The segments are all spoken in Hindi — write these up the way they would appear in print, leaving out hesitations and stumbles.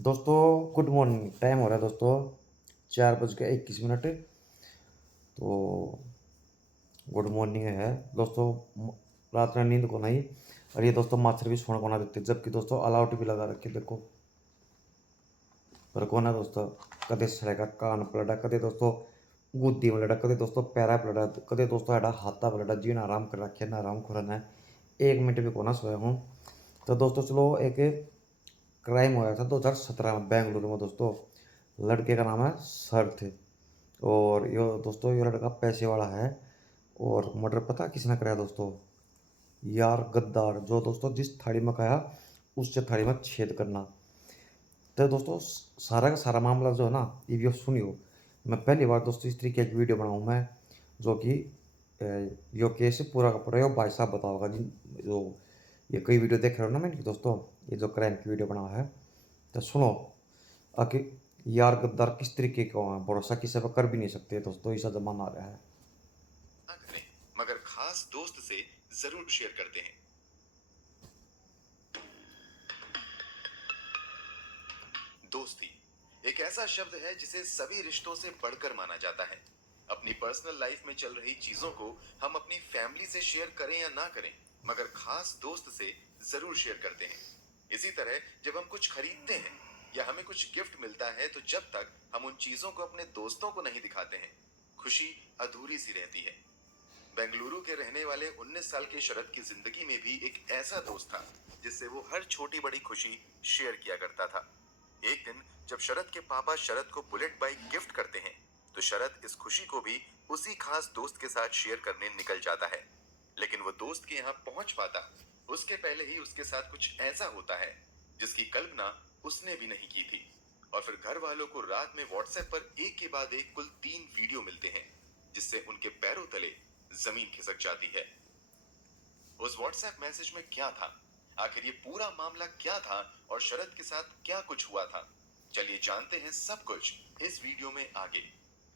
दोस्तों गुड मॉर्निंग। टाइम हो रहा है दोस्तों 4:21। तो गुड मॉर्निंग है दोस्तों। रात में नींद को नहीं, और ये दोस्तों मच्छर भी सोने को ना देते, जबकि दोस्तों अलाउट भी लगा रखे देखो। पर कौन है दोस्तों, कदे सड़ेगा कान पलटा, कदे दोस्तों गुद्दी पलटा, कदे दोस्तों पैरा पलटा, कदे दोस्तों एडा हाथा पलटा। जीवन आराम कर रखे ना, आराम खुरन है। 1 मिनट भी को ना सोया हूँ। तो दोस्तों चलो, एक क्राइम हुआ था 2017 में बेंगलुरु में दोस्तों। लड़के का नाम है सर्थ, और यो दोस्तों ये लड़का पैसे वाला है। और मर्डर पता किसने कराया दोस्तों? यार गद्दार, जो दोस्तों जिस थाली में खाया उससे थाली में छेद करना। तो दोस्तों सारा का सारा मामला जो है ना, ये वीडियो सुनियो। मैं पहली बार दोस्तों इस तरीके की वीडियो बनाऊँ मैं, जो कि यो केस पूरा का पूरा यो भाई साहब बताओगा जिन जो ये कई वीडियो देख रहे हो ना मैंने दोस्तों, ये जो क्राइम की वीडियो बना है। तो सुनो आखिर यार गद्दार किस तरीके का है, भरोसा किसी पर कर भी नहीं सकते दोस्तों, ऐसा जमाना आ रहा है। ना करें, मगर खास दोस्त से जरूर शेयर करते हैं। दोस्ती एक ऐसा शब्द है जिसे सभी रिश्तों से बढ़कर माना जाता है। अपनी पर्सनल लाइफ में चल रही चीजों को हम अपनी फैमिली से शेयर करें या ना करें, मगर खास दोस्त से जरूर शेयर करते हैं। इसी तरह जब हम कुछ खरीदते हैं या हमें कुछ गिफ्ट मिलता है, तो जब तक हम उन चीजों को अपने दोस्तों को नहीं दिखाते हैं, खुशी अधूरी सी रहती है। बेंगलुरु के रहने वाले 19 साल के शरद की जिंदगी में भी एक ऐसा दोस्त था जिससे वो हर छोटी बड़ी खुशी शेयर किया करता था। एक दिन जब शरद के पापा शरद को बुलेट बाइक गिफ्ट करते हैं, तो शरद इस खुशी को भी उसी खास दोस्त के साथ शेयर करने निकल जाता है। लेकिन वो दोस्त के यहाँ पहुंच पाता उसके पहले ही उसके साथ कुछ ऐसा होता है जिसकी कल्पना उसने भी नहीं की थी। और फिर घर वालों को रात में व्हाट्सएप पर एक के बाद एक कुल 3 वीडियो मिलते हैं, जिससे उनके पैरों तले जमीन खिसक जाती है। उस व्हाट्सएप मैसेज में क्या था, आखिर ये पूरा मामला क्या था और शरद के साथ क्या कुछ हुआ था, चलिए जानते हैं सब कुछ इस वीडियो में आगे।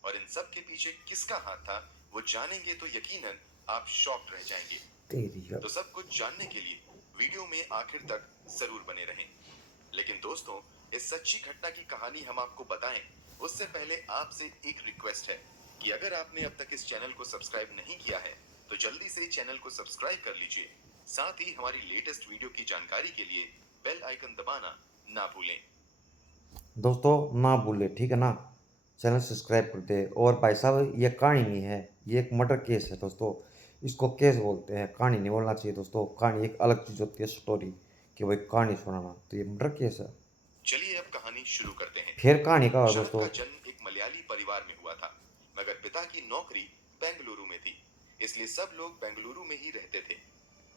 और इन सब के पीछे किसका हाथ था, वो जानेंगे तो यकीनन आप शॉक्ड रह जाएंगे। तेरी तो सब कुछ जानने के लिए वीडियो में आखिर तक जरूर बने रहें। लेकिन दोस्तों, इस सच्ची घटना की कहानी हम आपको बताएं उससे पहले आपसे एक रिक्वेस्ट है कि अगर आपने अब तक इस चैनल को सब्सक्राइब नहीं किया है, तो जल्दी से चैनल को सब्सक्राइब कर लीजिए। साथ ही हमारी लेटेस्ट वीडियो की जानकारी के लिए बेल आइकन दबाना ना भूलें। दोस्तों ना भूले, ठीक है ना? चैनल सब्सक्राइब कर दे। और भाई साहब ये कहानी नहीं है, ये एक मर्डर केस है दोस्तों। इसको केस बोलते हैं, कहानी नहीं बोलना चाहिए दोस्तों। कहानी एक अलग चीज़ होती है, स्टोरी, कि भाई कहानी सुनाना। तो ये मर्डर केस है। चलिए अब कहानी शुरू करते हैं। फिर कहानी का है शरद दोस्तों। का जन्म एक मलयाली परिवार में हुआ था, मगर पिता की नौकरी बेंगलुरु में थी, इसलिए सब लोग बेंगलुरु में ही रहते थे।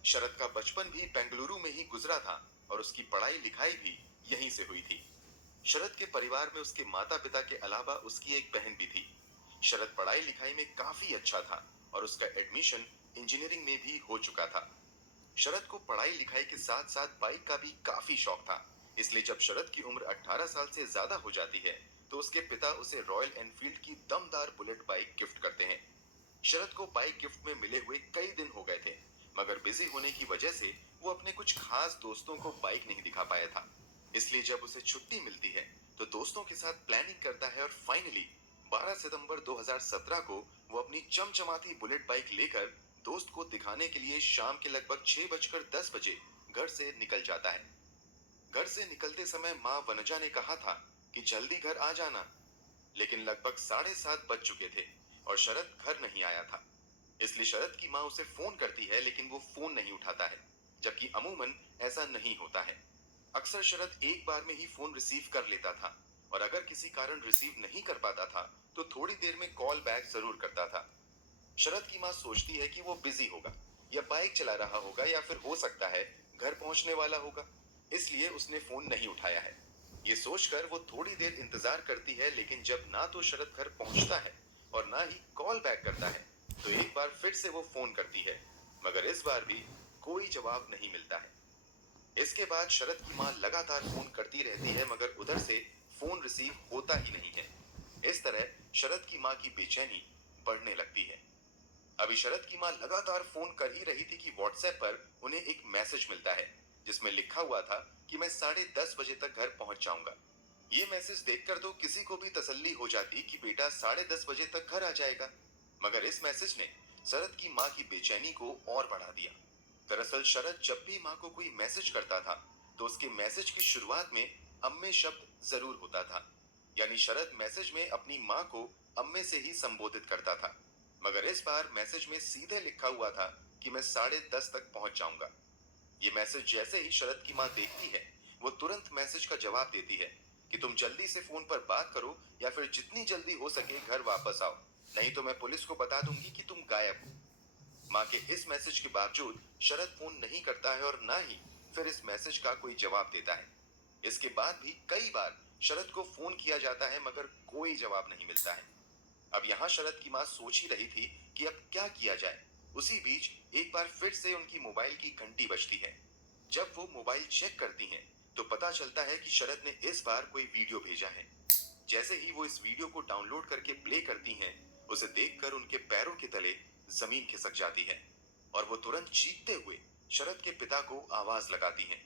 शरद का बचपन भी बेंगलुरु में ही गुजरा था और उसकी पढ़ाई लिखाई भी यहीं से हुई थी। शरद के परिवार में उसके माता पिता के अलावा उसकी एक बहन भी थी। शरद पढ़ाई लिखाई में काफी अच्छा था और उसका एडमिशन इंजीनियरिंग में भी हो चुका था। शरद को पढ़ाई लिखाई के साथ साथ बाइक का भी काफी शौक था, इसलिए जब शरद की उम्र 18 साल से ज्यादा हो जाती है, तो उसके पिता उसे रॉयल एनफील्ड की दमदार बुलेट बाइक गिफ्ट करते हैं। शरद को बाइक गिफ्ट में मिले हुए कई दिन हो गए थे, मगर बिजी होने की वजह से वो अपने कुछ खास दोस्तों को बाइक नहीं दिखा पाया था। इसलिए जब उसे छुट्टी मिलती है, तो दोस्तों के साथ प्लानिंग करता है और फाइनली 12 सितंबर 2017 को वो अपनी चमचमाती बुलेट बाइक लेकर दोस्त को दिखाने के लिए शाम के लगभग 6:10 घर से निकल जाता है। घर से निकलते समय माँ वनजा ने कहा था कि जल्दी घर आ जाना, लेकिन लगभग 7:30 बज चुके थे और शरद घर नहीं आया था। इसलिए शरद की माँ उसे फोन करती है, लेकिन वो फोन नहीं उठाता है, जबकि अमूमन ऐसा नहीं होता है। अक्सर शरद एक बार में ही फोन रिसीव कर लेता था, और अगर किसी कारण रिसीव नहीं कर पाता था, तो थोड़ी देर में कॉल बैक जरूर करता था। शरद की माँ सोचती है कि वो बिजी होगा, या बाइक चला रहा होगा, या फिर हो सकता है घर पहुंचने वाला होगा, इसलिए उसने फोन नहीं उठाया है। ये सोचकर वो थोड़ी देर इंतजार करती है, लेकिन जब ना तो शरद घर पहुंचता है और ना ही कॉल बैक करता है, तो एक बार फिर से वो फोन करती है, मगर इस बार भी कोई जवाब नहीं मिलता है। इसके बाद शरद की माँ लगातार फोन करती रहती है, मगर उधर से फोन रिसीव होता ही नहीं है। इस तरह शरद की माँ की बेचैनी बढ़ने लगती है। अभी शरद की माँ लगातार फोन कर ही रही थी कि व्हाट्सएप पर उन्हें एक मैसेज मिलता है, जिसमें लिखा हुआ था कि मैं 10:30 बजे तक घर पहुंच जाऊंगा। ये मैसेज देखकर तो किसी को भी तसल्ली हो जाती कि बेटा 10:30 बजे तक घर आ जाएगा, मगर इस मैसेज ने शरद की माँ की बेचैनी को और बढ़ा दिया। दरअसल शरद जब भी माँ को कोई मैसेज करता था, तो उसके मैसेज की शुरुआत में अम्मे शब्द जरूर होता था। यानी शरद मैसेज में अपनी माँ को अम्मे से ही संबोधित करता था, मगर इस बार मैसेज में सीधे लिखा हुआ था कि मैं 10:30 तक पहुंच जाऊंगा। ये मैसेज जैसे ही शरद की माँ देखती है, वो तुरंत मैसेज का जवाब देती है कि तुम जल्दी से फोन पर बात करो या फिर जितनी जल्दी हो सके घर वापस आओ, नहीं तो मैं पुलिस को बता दूंगी कि तुम गायब हो। माँ के इस मैसेज के बावजूद शरद फोन नहीं करता है और ना ही फिर इस मैसेज का कोई जवाब देता है। इसके बाद भी कई बार शरद को फोन किया जाता है, मगर कोई जवाब नहीं मिलता है। अब यहाँ शरद की माँ सोच ही रही थी कि अब क्या किया जाए। उसी बीच एक बार फिर से उनकी मोबाइल की घंटी बजती है। जब वो मोबाइल चेक करती हैं, तो पता चलता है कि शरद ने इस बार कोई वीडियो भेजा है। जैसे ही वो इस वीडियो को डाउनलोड करके प्ले करती हैं, उसे देखकर उनके पैरों के तले जमीन खिसक जाती है और वो तुरंत चीखते हुए शरद के पिता को आवाज लगाती हैं।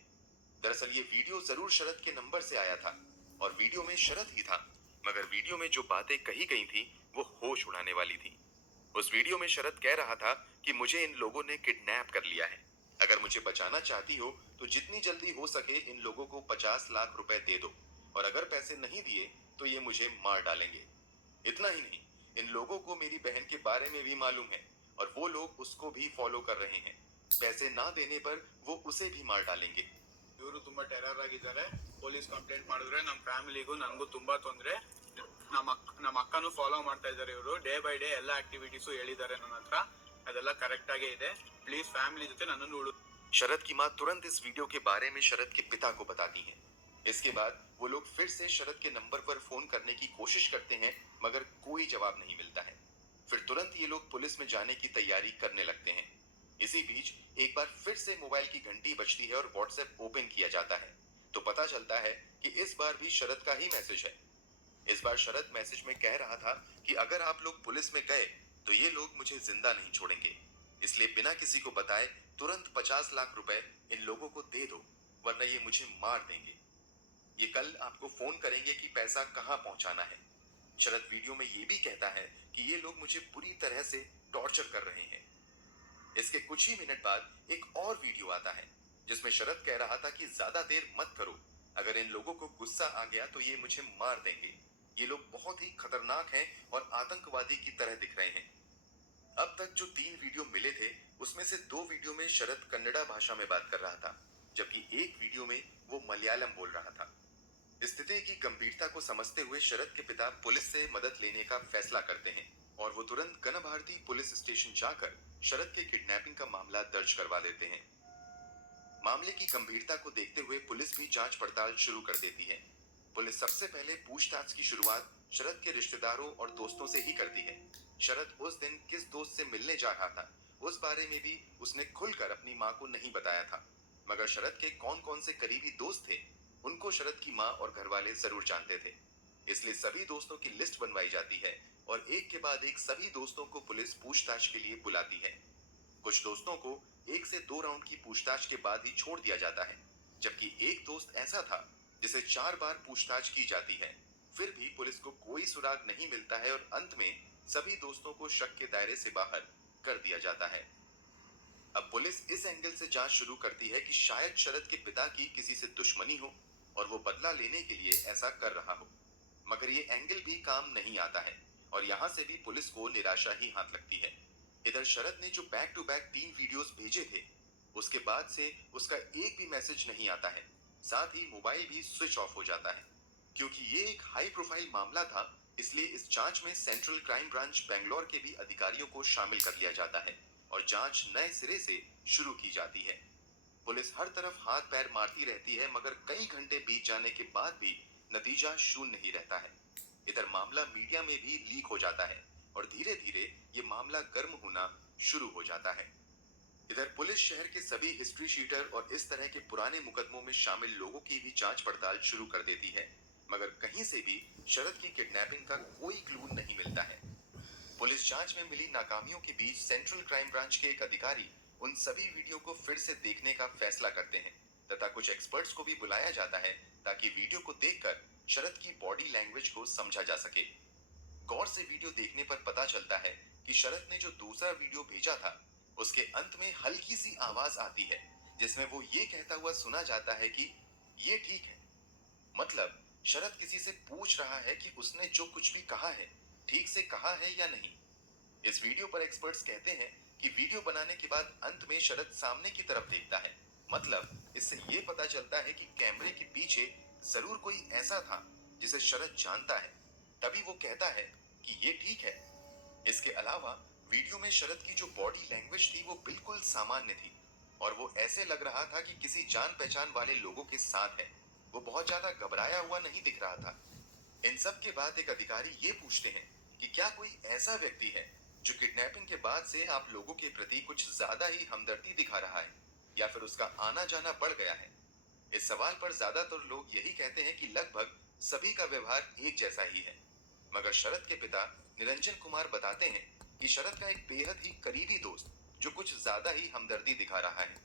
दरअसल ये वीडियो जरूर शरद के नंबर से आया था और वीडियो में शरद ही था, मगर वीडियो में जो बातें कही गई थी वो होश उड़ाने वाली थी। उस वीडियो में शरद कह रहा था कि मुझे इन लोगों ने किडनैप कर लिया है। अगर मुझे बचाना चाहती हो तो जितनी जल्दी हो सके इन लोगों को 50 लाख रुपए दे दो, और अगर पैसे नहीं दिए तो ये मुझे मार डालेंगे। इतना ही नहीं, इन लोगों को मेरी बहन के बारे में भी मालूम है और वो लोग उसको भी फॉलो कर रहे हैं। पैसे ना देने पर वो उसे भी मार डालेंगे। ಇವರು ತುಂಬಾ ಟೆರರ್ ಆಗಿದ್ದಾರೆ. ಪೊಲೀಸ್ ಕಂಪ್ಲೇಂಟ್ ಮಾಡಿದ್ರೆ ನಮ್ಮ ಫ್ಯಾಮಿಲಿಗೂ ನನಗೂ ತುಂಬಾ ತೊಂದರೆ. ನಮ್ಮ ಅಕ್ಕನೂ ಫಾಲೋ ಮಾಡ್ತಾ ಇದ್ದಾರೆ. ಇವರು ಡೇ ಬೈ ಡೇ ಎಲ್ಲ ಆಕ್ಟಿವಿಟೀಸು ಹೇಳಿದ್ದಾರೆ ನನ್ನ ಹತ್ರ. ಅದೆಲ್ಲ ಕರೆಕ್ಟ್ ಆಗೇ ಇದೆ. ಪ್ಲೀಸ್ ಫ್ಯಾಮಿಲಿ ಜೊತೆ ನನ್ನನ್ನು ಉಳು. शरद की माँ तुरंत इस वीडियो के बारे में शरद के पिता को बताती हैं। इसके बाद वो लोग फिर से शरद के नंबर पर फोन करने की कोशिश करते हैं, मगर कोई जवाब नहीं मिलता है। फिर तुरंत ये लोग पुलिस में जाने की तैयारी करने लगते हैं। इसी बीच एक बार फिर से मोबाइल की घंटी बजती है और व्हाट्सएप ओपन किया जाता है, तो पता चलता है कि इस बार भी शरद का ही मैसेज है। इस बार शरद मैसेज में कह रहा था कि अगर आप लोग पुलिस में गए तो ये लोग मुझे जिंदा नहीं छोड़ेंगे, इसलिए बिना किसी को बताए तुरंत 50 लाख रुपए इन लोगों को दे दो, वरना ये मुझे मार देंगे। ये कल आपको फोन करेंगे कि पैसा कहाँ पहुंचाना है। शरद वीडियो में ये भी कहता है कि ये लोग मुझे बुरी तरह से टॉर्चर कर रहे हैं। इसके कुछ ही मिनट बाद एक और वीडियो आता है, जिसमें शरद कह रहा था कि ज्यादा देर मत करो, अगर इन लोगों को गुस्सा आ गया तो ये मुझे मार देंगे। ये लोग बहुत ही खतरनाक हैं और आतंकवादी की तरह दिख रहे हैं। अब तक जो 3 वीडियो मिले थे, उसमें से 2 वीडियो में शरद कन्नड़ा भाषा में बात कर रहा था, जबकि एक वीडियो में वो मलयालम बोल रहा था। स्थिति की गंभीरता को समझते हुए शरद के पिता पुलिस से मदद लेने का फैसला करते हैं और वो तुरंत गनभारती पुलिस स्टेशन जाकर शरद के किडनैपिंग का मामला दर्ज करवा देते हैं। मामले की गंभीरता को देखते हुए पुलिस भी जांच पड़ताल शुरू कर देती है। पुलिस सबसे पहले पूछताछ की शुरुआत शरद के रिश्तेदारों और दोस्तों से ही करती है। शरद उस दिन किस दोस्त से मिलने जा रहा था, उस बारे में भी उसने खुलकर अपनी माँ को नहीं बताया था, मगर शरद के कौन कौन से करीबी दोस्त थे, उनको शरद की माँ और घर वाले जरूर जानते थे। इसलिए सभी दोस्तों की लिस्ट बनवाई जाती है और एक के बाद एक सभी दोस्तों को पुलिस पूछताछ के लिए बुलाती है। कुछ दोस्तों को 1 से 2 राउंड की पूछताछ के बाद ही छोड़ दिया जाता है, जबकि एक दोस्त ऐसा था जिसे 4 बार पूछताछ की जाती है। फिर भी पुलिस को कोई सुराग नहीं मिलता है और अंत में सभी दोस्तों को शक के दायरे से बाहर कर दिया जाता है। अब पुलिस इस एंगल से जांच शुरू करती है कि शायद शरद के पिता की किसी से दुश्मनी हो और वो बदला लेने के लिए ऐसा कर रहा हो, मगर ये एंगल भी काम नहीं आता है और यहाँ से भी पुलिस को निराशा ही हाथ लगती है। इधर शरद ने जो बैक टू बैक 3 वीडियोस भेजे थे, उसके बाद से उसका एक भी मैसेज नहीं आता है। साथ ही मोबाइल भी स्विच ऑफ हो जाता है। क्योंकि ये एक हाई प्रोफाइल मामला था, इसलिए इस जांच में सेंट्रल क्राइम ब्रांच बेंगलोर के भी अधिकारियों को शामिल कर लिया जाता है और जांच नए सिरे से शुरू की जाती है। पुलिस हर तरफ हाथ पैर मारती रहती है, मगर कई घंटे बीत जाने के बाद भी नतीजा शून्य ही रहता है। इधर मामला मीडिया में भी लीक हो जाता है और धीरे धीरे ये मामला गर्म होना शुरू हो जाता है। इधर पुलिस शहर के सभी हिस्ट्री शीटर और इस तरह के पुराने मुकदमों में शामिल लोगों की भी जांच पड़ताल शुरू कर देती है, मगर कहीं से भी शरद की किडनैपिंग का कोई क्लू नहीं मिलता है। पुलिस जांच में मिली नाकामियों के बीच सेंट्रल क्राइम ब्रांच के एक अधिकारी उन सभी वीडियो को फिर से देखने का फैसला करते हैं तथा कुछ एक्सपर्ट्स को भी बुलाया जाता है ताकि वीडियो को देखकर शरद की बॉडी लैंग्वेज को समझा जा सके। गौर से वीडियो देखने पर पता चलता है कि शरद ने जो दूसरा वीडियो भेजा था उसके अंत में हल्की सी आवाज आती है जिसमें वो ये कहता हुआ सुना जाता है कि ये ठीक है। मतलब शरद किसी से पूछ रहा है कि उसने जो कुछ भी कहा है ठीक से कहा है या नहीं। इस वीडियो पर एक्सपर्ट्स कहते हैं कि वीडियो बनाने के बाद अंत में शरद सामने की तरफ देखता है। मतलब इससे ये पता चलता है कि कैमरे के पीछे जरूर कोई ऐसा था जिसे शरद जानता है, तभी वो कहता है कि ये ठीक है। इसके अलावा वीडियो में शरद की जो बॉडी लैंग्वेज थी वो बिल्कुल सामान्य थी और वो ऐसे लग रहा था कि किसी जान पहचान वाले लोगों के साथ है। वो बहुत ज्यादा घबराया हुआ नहीं दिख रहा था। इन सब के बाद एक अधिकारी ये पूछते हैं कि क्या कोई ऐसा व्यक्ति है जो किडनैपिंग के बाद से आप लोगों के प्रति कुछ ज्यादा ही हमदर्दी दिखा रहा है या फिर उसका आना जाना बढ़ गया है। इस सवाल पर ज्यादातर लोग यही कहते हैं कि लगभग सभी का व्यवहार एक जैसा ही है, मगर शरद के पिता निरंजन कुमार बताते हैं कि शरद का एक बेहद ही करीबी दोस्त जो कुछ ज्यादा ही हमदर्दी दिखा रहा है।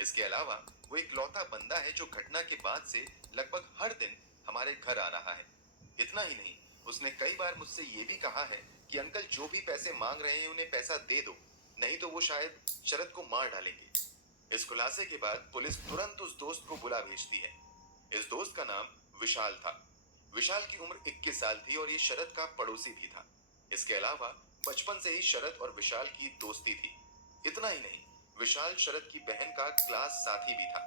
इसके अलावा वो एक लौता बंदा है जो घटना के बाद से लगभग हर दिन हमारे घर आ रहा है। इतना ही नहीं, उसने कई बार मुझसे ये भी कहा है कि अंकल जो भी पैसे मांग रहे हैं उन्हें पैसा दे दो, नहीं तो वो शायद शरद को मार डालेंगे। इस खुलासे के बाद पुलिस तुरंत उस दोस्त को बुला भेजती है। इस दोस्त का नाम विशाल था। विशाल की उम्र 21 साल थी और ये शरद का पड़ोसी भी था। इसके अलावा बचपन से ही शरद और विशाल की दोस्ती थी। इतना ही नहीं, विशाल शरद की बहन का क्लास साथी भी था।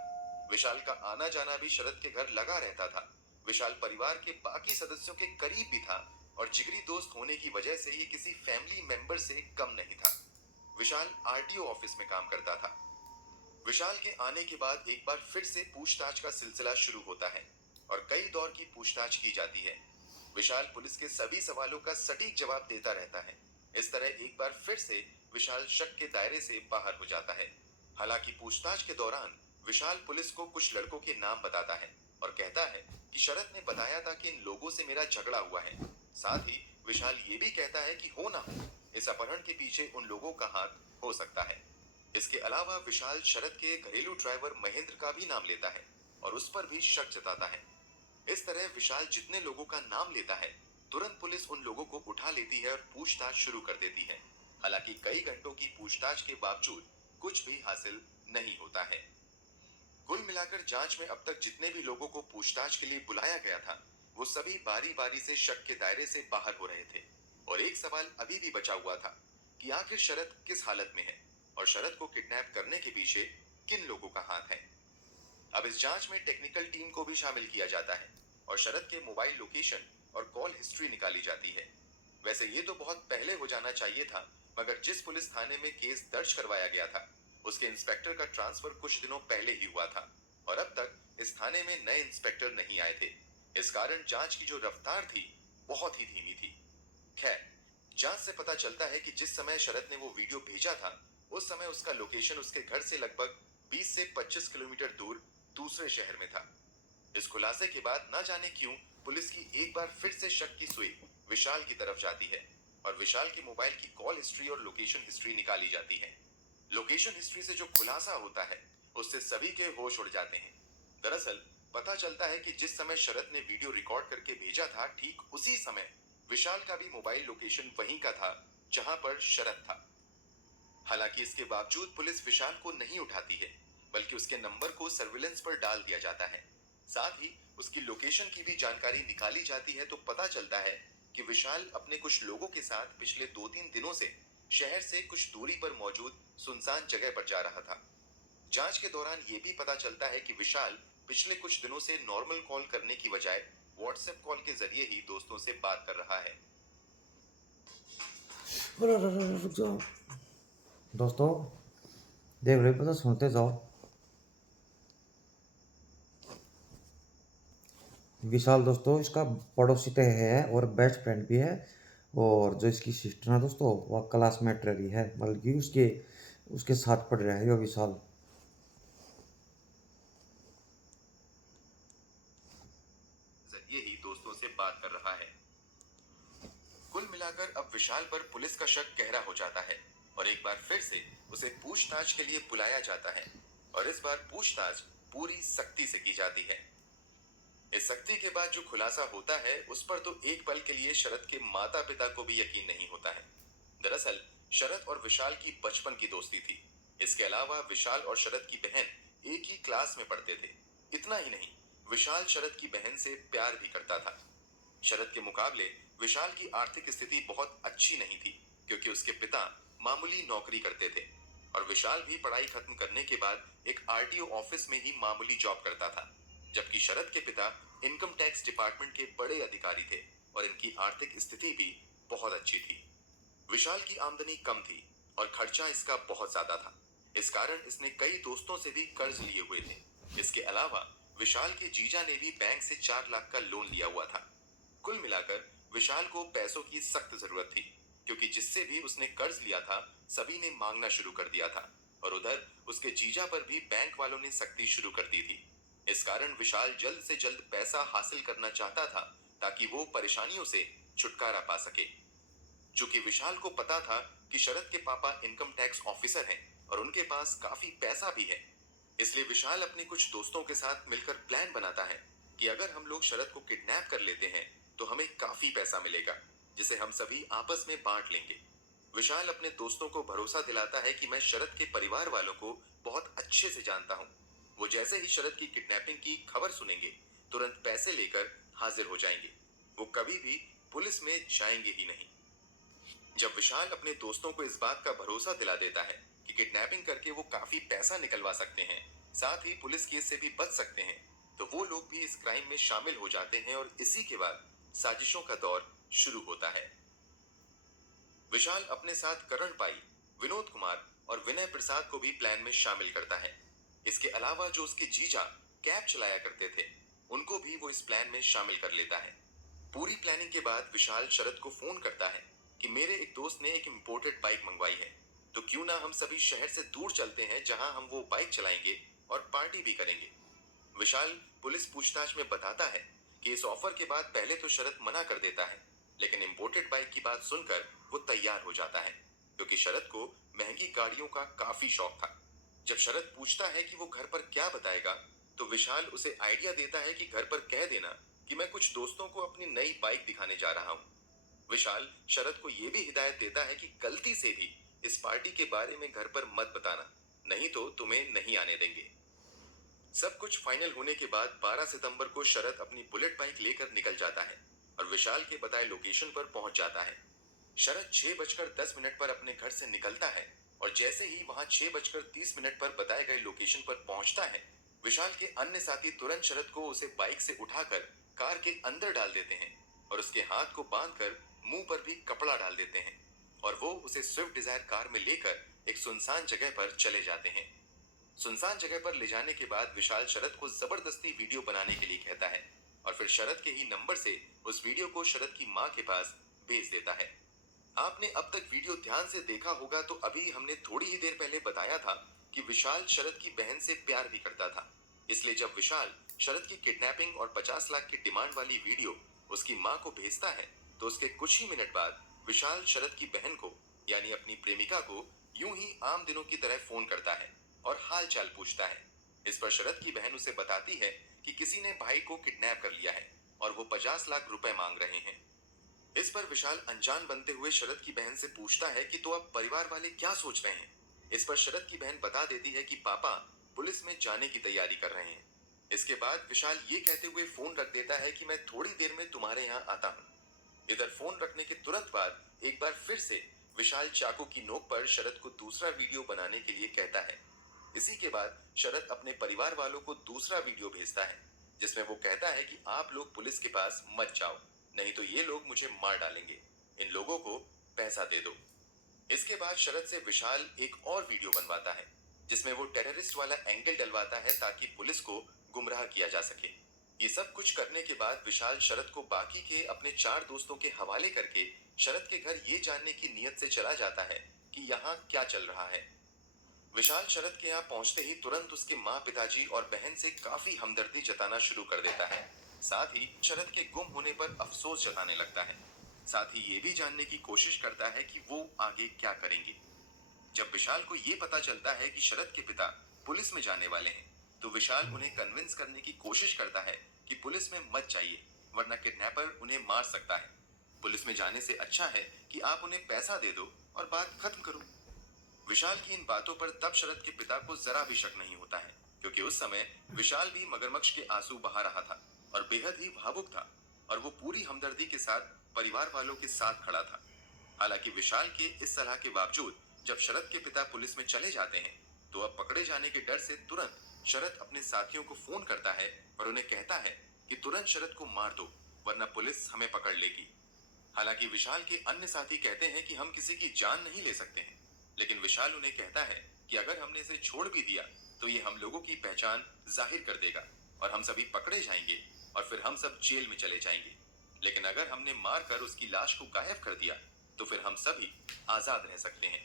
विशाल का आना जाना भी शरद के घर लगा रहता था। विशाल परिवार के बाकी सदस्यों के करीब भी था और जिगरी दोस्त होने की वजह से ये किसी फैमिली मेंबर से कम नहीं था। विशाल आरटीओ ऑफिस में काम करता था। विशाल के आने के बाद एक बार फिर से पूछताछ का सिलसिला शुरू होता है और कई दौर की पूछताछ की जाती है। विशाल पुलिस के सभी सवालों का सटीक जवाब देता रहता है। इस तरह एक बार फिर से विशाल शक के दायरे से बाहर हो जाता है। हालांकि पूछताछ के दौरान विशाल पुलिस को कुछ लड़कों के नाम बताता है और कहता है कि शरद ने बताया था कि इन लोगों से मेरा झगड़ा हुआ है। साथ ही विशाल ये भी कहता है कि हो ना हो, इस अपहरण के पीछे उन लोगों का हाथ हो सकता है। इसके अलावा विशाल शरद के घरेलू ड्राइवर महेंद्र का भी नाम लेता है और उस पर भी शक जताता है। इस तरह विशाल जितने लोगों का नाम लेता है तुरंत पुलिस उन लोगों को उठा लेती है और पूछताछ शुरू कर देती है। हालांकि कई घंटों की पूछताछ के बावजूद कुछ भी हासिल नहीं होता है। कुल मिलाकर जांच में अब तक जितने भी लोगों को पूछताछ के लिए बुलाया गया था वो सभी बारी बारी से शक के दायरे से बाहर हो रहे थे और एक सवाल अभी भी बचा हुआ था कि आखिर शरद किस हालत में है और शरद को किडनैप करने के पीछे किन लोगों का हाथ है। अब इस जांच में टेक्निकल टीम को भी शामिल किया जाता है और शरद के मोबाइल लोकेशन और कॉल हिस्ट्री निकाली जाती है। वैसे ये तो बहुत पहले हो जाना चाहिए था, मगर जिस पुलिस थाने में केस दर्ज करवाया गया था उसके इंस्पेक्टर का ट्रांसफर कुछ दिनों पहले ही हुआ था और अब तक इस थाने में नए इंस्पेक्टर नहीं आए थे। इस कारण जांच की जो रफ्तार थी बहुत ही धीमी थी। खैर, जांच से पता चलता है कि जिस समय शरद ने वो वीडियो भेजा था उस समय उसका लोकेशन उसके घर से लगभग 20 से 25 किलोमीटर दूर दूसरे शहर में था। इस खुलासे के बाद न जाने क्यों पुलिस की एक बार फिर से शक की सुई विशाल की तरफ जाती है और विशाल के मोबाइल की कॉल हिस्ट्री और लोकेशन हिस्ट्री निकाली जाती है। लोकेशन हिस्ट्री से जो खुलासा होता है उससे सभी के होश उड़ जाते हैं। दरअसल पता चलता है कि जिस समय शरद ने वीडियो रिकॉर्ड करके भेजा था ठीक उसी समय विशाल का भी मोबाइल लोकेशन वहीं का था जहां पर शरद था। हालांकि इसके बावजूद पुलिस विशाल को नहीं उठाती है बल्कि उसके नंबर को सर्विलेंस पर डाल दिया जाता है। साथ ही उसकी लोकेशन की भी जानकारी निकाली जाती है तो पता चलता है कि विशाल अपने कुछ लोगों के साथ पिछले 2-3 दिनों से शहर से कुछ दूरी पर मौजूद सुनसान जगह पर जा रहा था। जांच के दौरान ये भी पता चलता है कि विशाल पिछले कुछ दिनों से नॉर्मल कॉल करने की बजाय व्हाट्सएप कॉल के जरिए ही दोस्तों से बात कर रहा है। रुक जाओ दोस्तों, देख रहे पता सुनते जाओ। विशाल दोस्तों इसका पड़ोसी तो है और बेस्ट फ्रेंड भी है और जो इसकी सिस्टर है दोस्तों वह क्लासमेट रही है, मतलब कि उसके उसके साथ पढ़ रहा है ये विशाल। जरिए ही दोस्तों से बात कर रहा है। कुल मिलाकर अब विशाल पर पुलिस का शक गहरा हो जाता है और एक बार फिर से उसे पूछताछ के लिए बुलाया जाता है और इस बार पूछताछ पूरी सख्ती से की जाती है। इस सख्ती के बाद जो खुलासा होता है उस पर तो एक पल के लिए शरद के माता पिता को भी यकीन नहीं होता है। दरअसल शरद और विशाल की बचपन की दोस्ती थी। इसके अलावा विशाल और शरद की बहन एक ही क्लास में पढ़ते थे। इतना ही नहीं, विशाल शरद की बहन से प्यार भी करता था। शरद के मुकाबले विशाल की आर्थिक स्थिति बहुत अच्छी नहीं थी, क्योंकि उसके पिता मामूली नौकरी करते थे और विशाल भी पढ़ाई खत्म करने के बाद एक आरटीओ ऑफिस में ही मामूली जॉब करता था। जबकि शरद के पिता इनकम टैक्स डिपार्टमेंट के बड़े अधिकारी थे और इनकी आर्थिक स्थिति भी बहुत अच्छी थी। विशाल की आमदनी कम थी और खर्चा इसका बहुत ज्यादा था। इस कारण इसने कई दोस्तों से भी कर्ज लिए हुए थे। इसके अलावा विशाल के जीजा ने भी बैंक से 4 लाख का लोन लिया हुआ था। कुल मिलाकर विशाल को पैसों की सख्त जरूरत थी, क्योंकि जिससे भी उसने कर्ज लिया था सभी ने मांगना शुरू कर दिया था और उधर उसके जीजा पर भी बैंक वालों ने सख्ती शुरू कर दी थी। इस कारण विशाल जल्द से जल्द पैसा हासिल करना चाहता था ताकि वो परेशानियों से छुटकारा पा सके। चूंकि विशाल को पता था कि शरद के पापा इनकम टैक्स ऑफिसर हैं और उनके पास काफी पैसा भी है, इसलिए विशाल अपने कुछ दोस्तों के साथ मिलकर प्लान बनाता है कि अगर हम लोग शरद को किडनैप कर लेते हैं तो हमें काफी पैसा मिलेगा, जिसे हम सभी आपस में बांट लेंगे। विशाल अपने दोस्तों को भरोसा दिलाता है कि मैं शरद के परिवार वालों को बहुत अच्छे से जानता हूँ। वो जैसे ही शरद की किडनैपिंग की खबर सुनेंगे तुरंत पैसे लेकर हाजिर हो जाएंगे। वो कभी भी पुलिस में जाएंगे ही नहीं। जब विशाल अपने दोस्तों को इस बात का भरोसा दिला देता है कि किडनैपिंग करके वो काफी पैसा निकलवा सकते हैं, साथ ही पुलिस केस से भी बच सकते हैं, तो वो लोग भी इस क्राइम में शामिल हो जाते हैं और इसी के बाद साजिशों का दौर शुरू होता है। विशाल अपने साथ करण पाई, विनोद कुमार और विनय प्रसाद को भी प्लान में शामिल करता है। इसके अलावा जो उसके जीजा कैब चलाया करते थे उनको भी वो इस प्लान में शामिल कर लेता है। पूरी प्लानिंग के बाद विशाल शरद को फोन करता है कि मेरे एक दोस्त ने एक इंपोर्टेड बाइक मंगवाई है, तो क्यों ना हम सभी शहर से दूर चलते हैं जहां हम वो बाइक चलाएंगे और पार्टी भी करेंगे। विशाल पुलिस पूछताछ में बताता है कि इस ऑफर के बाद पहले तो शरद मना कर देता है, लेकिन इंपोर्टेड बाइक की बात सुनकर वो तैयार हो जाता है, क्योंकि शरद को महंगी गाड़ियों का काफी शौक था। जब शरद पूछता है कि वो घर पर क्या बताएगा, तो विशाल उसे आइडिया देता है कि घर पर कह देना कि मैं कुछ दोस्तों को अपनी नई बाइक दिखाने जा रहा हूँ। विशाल शरद को यह भी हिदायत देता है कि गलती से भी इस पार्टी के बारे में घर पर मत बताना, नहीं तो तुम्हें नहीं आने देंगे। सब कुछ फाइनल होने के बाद 12 सितंबर को शरद अपनी बुलेट बाइक लेकर निकल जाता है और विशाल के बताए लोकेशन पर पहुंच जाता है। शरद 6:10 पर अपने घर से निकलता है और जैसे ही वहां 6:30 पर बताए गए लोकेशन पर पहुंचता है, विशाल के अन्य साथी तुरंत शरद को उसे बाइक से उठाकर कार के अंदर डाल देते हैं और उसके हाथ को बांधकर मुंह पर भी कपड़ा डाल देते हैं और वो उसे स्विफ्ट डिजायर कार में लेकर एक सुनसान जगह पर चले जाते हैं। सुनसान जगह पर ले जाने के बाद विशाल शरद को जबरदस्ती वीडियो बनाने के लिए कहता है और फिर शरद के ही नंबर से उस वीडियो को शरद की मां के पास भेज देता है। आपने अब तक वीडियो ध्यान से देखा होगा तो अभी हमने थोड़ी ही देर पहले बताया था कि विशाल शरद की बहन से प्यार भी करता था, इसलिए जब विशाल शरद की किडनैपिंग और 50 लाख की डिमांड वाली वीडियो उसकी मां को भेजता है तो उसके कुछ ही मिनट बाद विशाल शरद की बहन को यानी अपनी प्रेमिका को यूं ही आम दिनों की तरह फोन करता है और हाल चाल पूछता है। इस पर शरद की बहन उसे बताती है कि किसी ने भाई को किडनैप कर लिया है और वो 50 लाख रुपए मांग रहे हैं। इस पर विशाल अनजान बनते हुए शरद की बहन से पूछता है कि तो अब परिवार वाले क्या सोच रहे हैं। इस पर शरद की बहन बता देती है कि पापा पुलिस में जाने की तैयारी कर रहे हैं। इसके बाद विशाल ये कहते हुए फोन रख देता है कि मैं थोड़ी देर में तुम्हारे यहाँ आता हूँ। इधर फोन रखने के तुरंत बाद एक बार फिर से विशाल चाकू की नोक पर शरद को दूसरा वीडियो बनाने के लिए कहता है। इसी के बाद शरद अपने परिवार वालों को दूसरा वीडियो भेजता है जिसमें वो कहता है कि आप लोग पुलिस के पास मत जाओ, नहीं तो ये लोग मुझे मार डालेंगे, इन लोगों को पैसा दे दो। इसके बाद शरद से विशाल एक और वीडियो बनवाता है जिसमें वो टेररिस्ट वाला एंगल डलवाता है ताकि पुलिस को गुमराह किया जा सके। ये सब कुछ करने के बाद विशाल शरद को बाकी के अपने 4 दोस्तों के हवाले करके शरद के घर ये जानने की नीयत से चला जाता है कि यहाँ क्या चल रहा है। विशाल शरद के यहाँ पहुंचते ही तुरंत उसके माँ, पिताजी और बहन से काफी हमदर्दी जताना शुरू कर देता है। साथ ही शरद के गुम होने पर अफसोस जताने लगता है। साथ ही ये भी जानने की कोशिश करता है कि वो आगे क्या करेंगे। जब विशाल को ये पता चलता है कि शरद के पिता पुलिस में जाने वाले हैं तो विशाल उन्हें कन्विंस करने की कोशिश करता है कि पुलिस में मत जाइए, वरना किडनैपर उन्हें मार सकता है। पुलिस में जाने से अच्छा है कि आप उन्हें पैसा दे दो और बात खत्म करो। विशाल की इन बातों पर तब शरद के पिता को जरा भी शक नहीं होता है, क्योंकि उस समय विशाल भी मगरमच्छ के आंसू बहा रहा था और बेहद ही भावुक था, और वो पूरी हमदर्दी के साथ परिवार वालों के साथ खड़ा था। हालांकि विशाल के इस सलाह के बावजूद जब शरद के पिता पुलिस में चले जाते हैं, तो अब पकड़े जाने के डर से तुरंत शरद अपने साथियों को फोन करता है और उन्हें कहता है कि तुरंत शरद को मार दो, वरना पुलिस हमें पकड़ लेगी। हालांकि विशाल के अन्य साथी कहते हैं कि हम किसी की जान नहीं ले सकते हैं, लेकिन विशाल उन्हें कहता है कि अगर हमने इसे छोड़ भी दिया तो ये हम लोगों की पहचान जाहिर कर देगा और हम सभी पकड़े जाएंगे और फिर हम सब जेल में चले जाएंगे। लेकिन अगर हमने मार कर उसकी लाश को गायब कर दिया तो फिर हम सभी आजाद रह सकते हैं।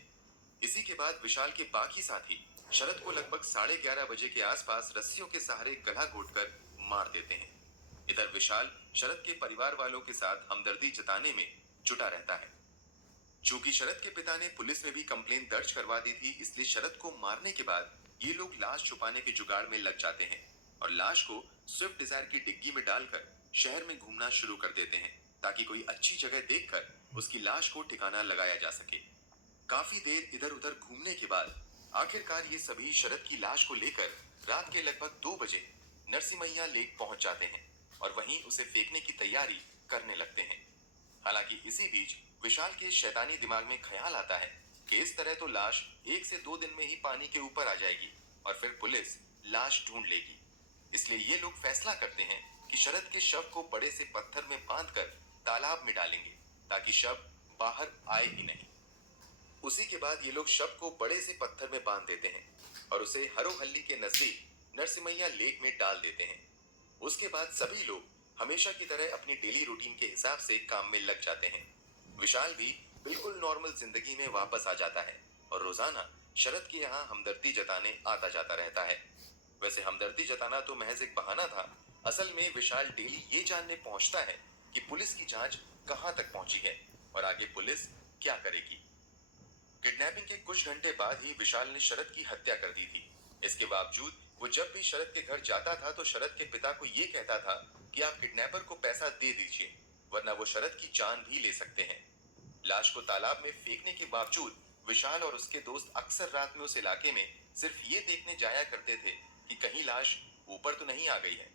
इसी के बाद विशाल के बाकी साथी शरद को लगभग 11:30 बजे के आसपास रस्सियों के सहारे गला घोटकर मार देते हैं। इधर विशाल शरद के परिवार वालों के साथ हमदर्दी जताने में जुटा रहता है। चूंकि शरद के पिता ने पुलिस में भी कंप्लेन दर्ज करवा दी थी, इसलिए शरद को मारने के बाद ये लोग लाश छुपाने के जुगाड़ में लग जाते हैं और लाश को स्विफ्ट डिजायर की डिग्गी में डालकर शहर में घूमना शुरू कर देते हैं, ताकि कोई अच्छी जगह देखकर उसकी लाश को ठिकाना लगाया जा सके। काफी देर इधर उधर घूमने के बाद आखिरकार ये सभी शरद की लाश को लेकर रात के लगभग 2 बजे नरसिम्हा लेक पहुंच जाते हैं और वहीं उसे फेंकने की तैयारी करने लगते हैं। हालांकि इसी बीच विशाल के शैतानी दिमाग में ख्याल आता है कि इस तरह तो लाश 1 से 2 दिन में ही पानी के ऊपर आ जाएगी और फिर पुलिस लाश ढूंढ लेगी। इसलिए ये लोग फैसला करते हैं कि शरद के शव को बड़े से पत्थर में बांधकर तालाब में डालेंगे, ताकि शव बाहर आए ही नहीं। उसी के बाद ये लोग शव को बड़े से पत्थर में बांध देते हैं और उसे हरोहल्ली के नजदीक नरसिम्हा लेक में डाल देते हैं। उसके बाद सभी लोग हमेशा की तरह अपनी डेली रूटीन के हिसाब से काम में लग जाते हैं। विशाल भी बिल्कुल नॉर्मल जिंदगी में वापस आ जाता है और रोजाना शरद के यहाँ हमदर्दी जताने आता जाता रहता है। वैसे हमदर्दी जताना तो महज एक बहाना था। असल में विशाल डेली ये जानने पहुंचता है कि पुलिस की जांच कहां तक पहुंची है और आगे पुलिस क्या करेगी। किडनैपिंग के कुछ घंटे बाद ही विशाल ने शरद की हत्या कर दी थी। इसके बावजूद वो जब भी शरद के घर जाता था तो शरद के पिता को ये कहता था कि आप किडनैपर को पैसा दे दीजिए, वरना वो शरद की जान भी ले सकते हैं। लाश को तालाब में फेंकने के बावजूद विशाल और उसके दोस्त अक्सर रात में उस इलाके में सिर्फ ये देखने जाया करते थे कि कहीं लाश ऊपर तो नहीं आ गई है।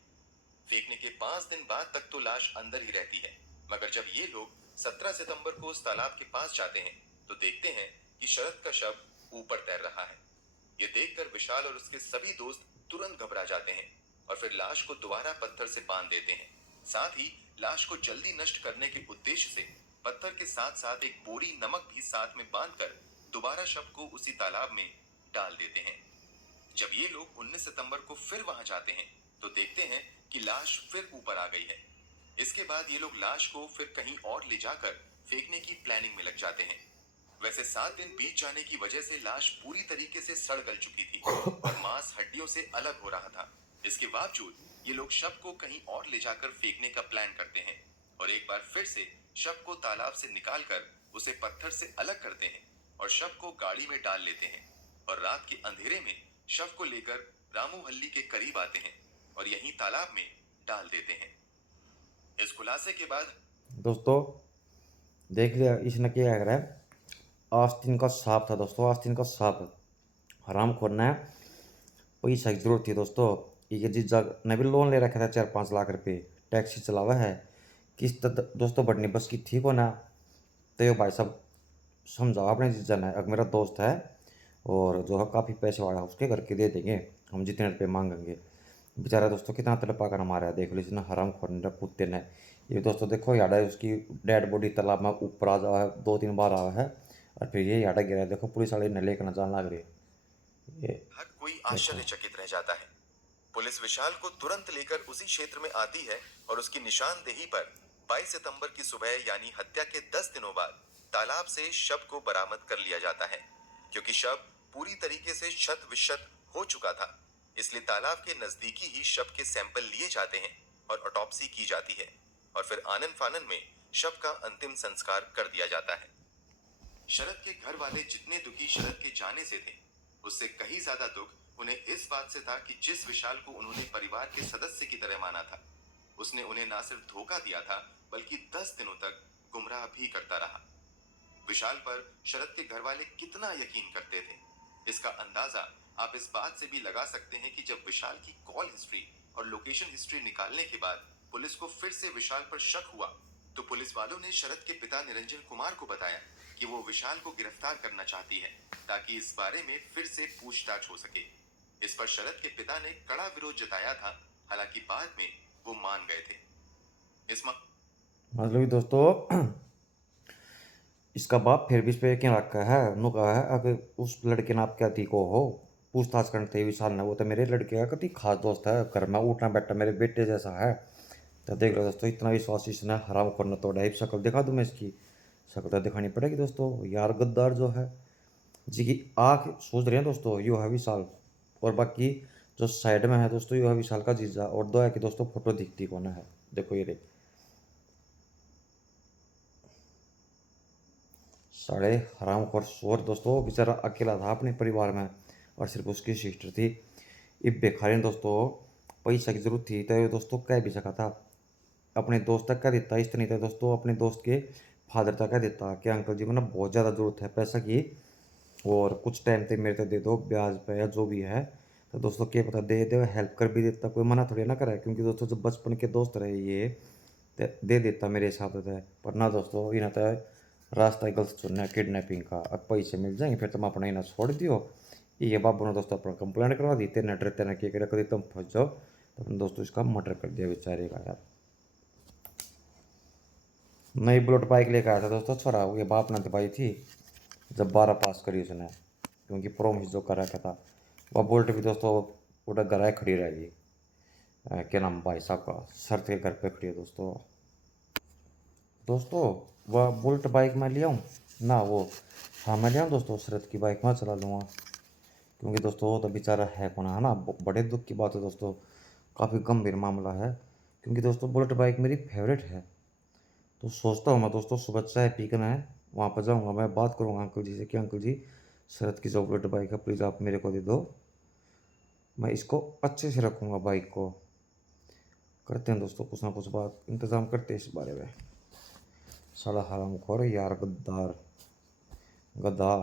फेंकने के 5 दिन बाद तक तो लाश अंदर ही रहती है, मगर जब ये लोग 17 सितंबर को उस तालाब के पास जाते हैं तो देखते हैं कि शरद का शव ऊपर तैर रहा है। ये देखकर विशाल और उसके सभी दोस्त तुरंत घबरा जाते हैं और फिर लाश को दोबारा पत्थर से बांध देते हैं। साथ ही लाश को जल्दी नष्ट करने के उद्देश्य से पत्थर के साथ साथ एक बोरी नमक भी साथ में बांधकर दोबारा शव को उसी तालाब में डाल देते हैं। जब ये लोग 19 सितंबर को फिर वहां जाते हैं तो देखते हैं कि लाश फिर ऊपर आ गई है। इसके बाद ये लोग लाश को फिर कहीं और ले जाकर फेंकने की प्लानिंग में लग जाते हैं। वैसे 7 दिन बीत जाने की वजह से लाश पूरी तरीके से सड़ गल चुकी थी और मांस हड्डियों से अलग हो रहा था। इसके बावजूद ये लोग शव को कहीं और ले जाकर फेंकने का प्लान करते हैं और एक बार फिर से शव को तालाब से निकालकर उसे पत्थर से अलग करते हैं और शव को गाड़ी में डाल लेते हैं और रात के अंधेरे में शव को लेकर रामूहल्ली के करीब आते हैं और यहीं तालाब में डाल देते हैं। इस खुलासे के बाद दोस्तों देख लिया इसने क्या करा है। आस्तीन का सांप था दोस्तों, आस्तीन का सांप हराम खोरना है। पैसा की जरूरत थी दोस्तों। ये जीजा ने भी लोन ले रखा था 4-5 लाख रुपए, टैक्सी चलावा है। किस्त दोस्तों बढ़नी बस की थी को ना, तो ये भाई साहब समझाओ अपने जीजा ने। अब मेरा दोस्त है और जो है काफ़ी पैसे वाला है, उसके करके दे देंगे हम जितने रुपये मांगेंगे। बेचारा दोस्तों कितना तड़पा कर मारा है, देख लो इसने हराम खोरने कुत्ते ने। ये दोस्तों देखो याडा उसकी डेड बॉडी तालाब में ऊपर आ जावा है, 2-3 बार आवा है और फिर ये याडा गिरा है। देखो पुलिस वाले ने लेकर जान लग रही है। हर कोई आश्चर्यचकित रह जाता है। पुलिस विशाल को तुरंत लेकर उसी क्षेत्र में आती है और उसकी निशानदेही पर 22 सितंबर की सुबह यानी हत्या के 10 दिनों बाद तालाब से शव को बरामद कर लिया जाता है। क्योंकि शव पूरी तरीके से क्षत विक्षत हो चुका था, इसलिए तालाब के नजदीकी ही शव के सैंपल लिए जाते हैं और ऑटोप्सी की जाती है और फिर आनन फानन में शव का अंतिम संस्कार कर दिया जाता है। शरद के घर वाले जितने दुखी शरद के जाने से थे, उससे कहीं ज्यादा दुख उन्हें इस बात से था कि जिस विशाल को उन्होंने परिवार के सदस्य की तरह माना था, उसने उन्हें ना सिर्फ धोखा दिया था, बल्कि 10 दिनों तक गुमराह भी करता रहा। विशाल पर शरद के घर वाले कितना यकीन करते थे, इसका अंदाजा आप इस बात से भी लगा सकते हैं कि जब विशाल की कॉल हिस्ट्री और लोकेशन हिस्ट्री निकालने के बाद पुलिस को फिर से विशाल पर शक हुआ, तो पुलिस वालों ने शरद के पिता निरंजन कुमार को बताया कि वो विशाल को गिरफ्तार करना चाहती है, ताकि इस बारे में फिर से पूछताछ हो सके। इस पर शरद के पिता ने कड़ा विरोध जताया था, हालांकि बाद में वो मान गए थे। मतलब कि दोस्तों इसका बाप फिर भी इस पे यकीन रखा है, नु कहा है अगर उस लड़के ने आप क्या थी को हो पूछताछ करते विशाल ने, वो तो मेरे लड़के का कति खास दोस्त है, घर में उठना बैठना मेरे बेटे जैसा है। तो देख लो दोस्तों, इतना विश्वास इसने हराम करना तोड़ा है। शक्ल दिखा दूँ मैं इसकी, शक्ल तो दिखानी पड़ेगी दोस्तों। यार गद्दार जो है जी की आँख सोच रहे हैं दोस्तों, यो है विशाल, और बाकी जो साइड में है दोस्तों यो है विशाल का जीजा, और दो है कि दोस्तों फोटो दिखती कौन है, देखो ये रे साढ़े हराम खोर शोर दोस्तों। बेचारा अकेला था अपने परिवार में, और सिर्फ उसकी सिस्टर थी। इब बेखारी दोस्तों पैसा की जरूरत थी तो ये दोस्तों कह भी सका था, अपने दोस्त तक कह देता, इस नहीं था दोस्तों अपने दोस्त के फादर तक कह देता कि अंकल जी को ना बहुत ज़्यादा ज़रूरत है पैसा की, और कुछ टाइम तक मेरे तक दे दो ब्याज पे या जो भी है। तो दोस्तों क्या पता दे दे, हेल्प कर भी देता, कोई मना थोड़ी ना करे, क्योंकि दोस्तों जब बचपन के दोस्त रहे ये तो दे देता मेरे हिसाब से। पर ना दोस्तों इन्हें तो रास्ता ही गलत चुनना है किडनैपिंग का। अब पैसे मिल जाएंगे फिर तुम अपना इन्हें छोड़ दियो। ये बाबू ने दोस्तों अपना कंप्लेंट करवा दी, तेने डर तेना क्या करे कभी तुम फंस जाओ, तो अपने दोस्तों इसका मर्डर कर दिया बेचारे का यार। नई बुलेट बाइक लेकर आया था दोस्तों छोरा, ये बाप ने दबाई थी जब 12 पास करी उसने, क्योंकि प्रोमिस जो कर रखा था। वह बुलेट भी दोस्तों उड़ा घर खड़ी रहेगी, क्या नाम भाई साहब का, शर्त के घर पे खड़ी है दोस्तों। दोस्तों वह बुलेट बाइक मैं ले आऊँ ना, वो हाँ मैं ले आऊँ दोस्तों, शरद की बाइक मैं चला लूँगा, क्योंकि दोस्तों वो तो बेचारा है कौन है ना। बड़े दुख की बात है दोस्तों, काफ़ी गंभीर मामला है, क्योंकि दोस्तों बुलेट बाइक मेरी फेवरेट है। तो सोचता हूँ मैं दोस्तों सुबह चाय पी कर है वहाँ पर जाऊँगा, मैं बात करूँगा अंकल जी से कि अंकल जी शरद की जो बुलेट बाइक है प्लीज़ आप मेरे को दे दो, मैं इसको अच्छे से रखूँगा बाइक को। करते हैं दोस्तों कुछ ना कुछ बात इंतज़ाम करते हैं इस बारे में। साला हराम खोर यार गद्दार गद्दा।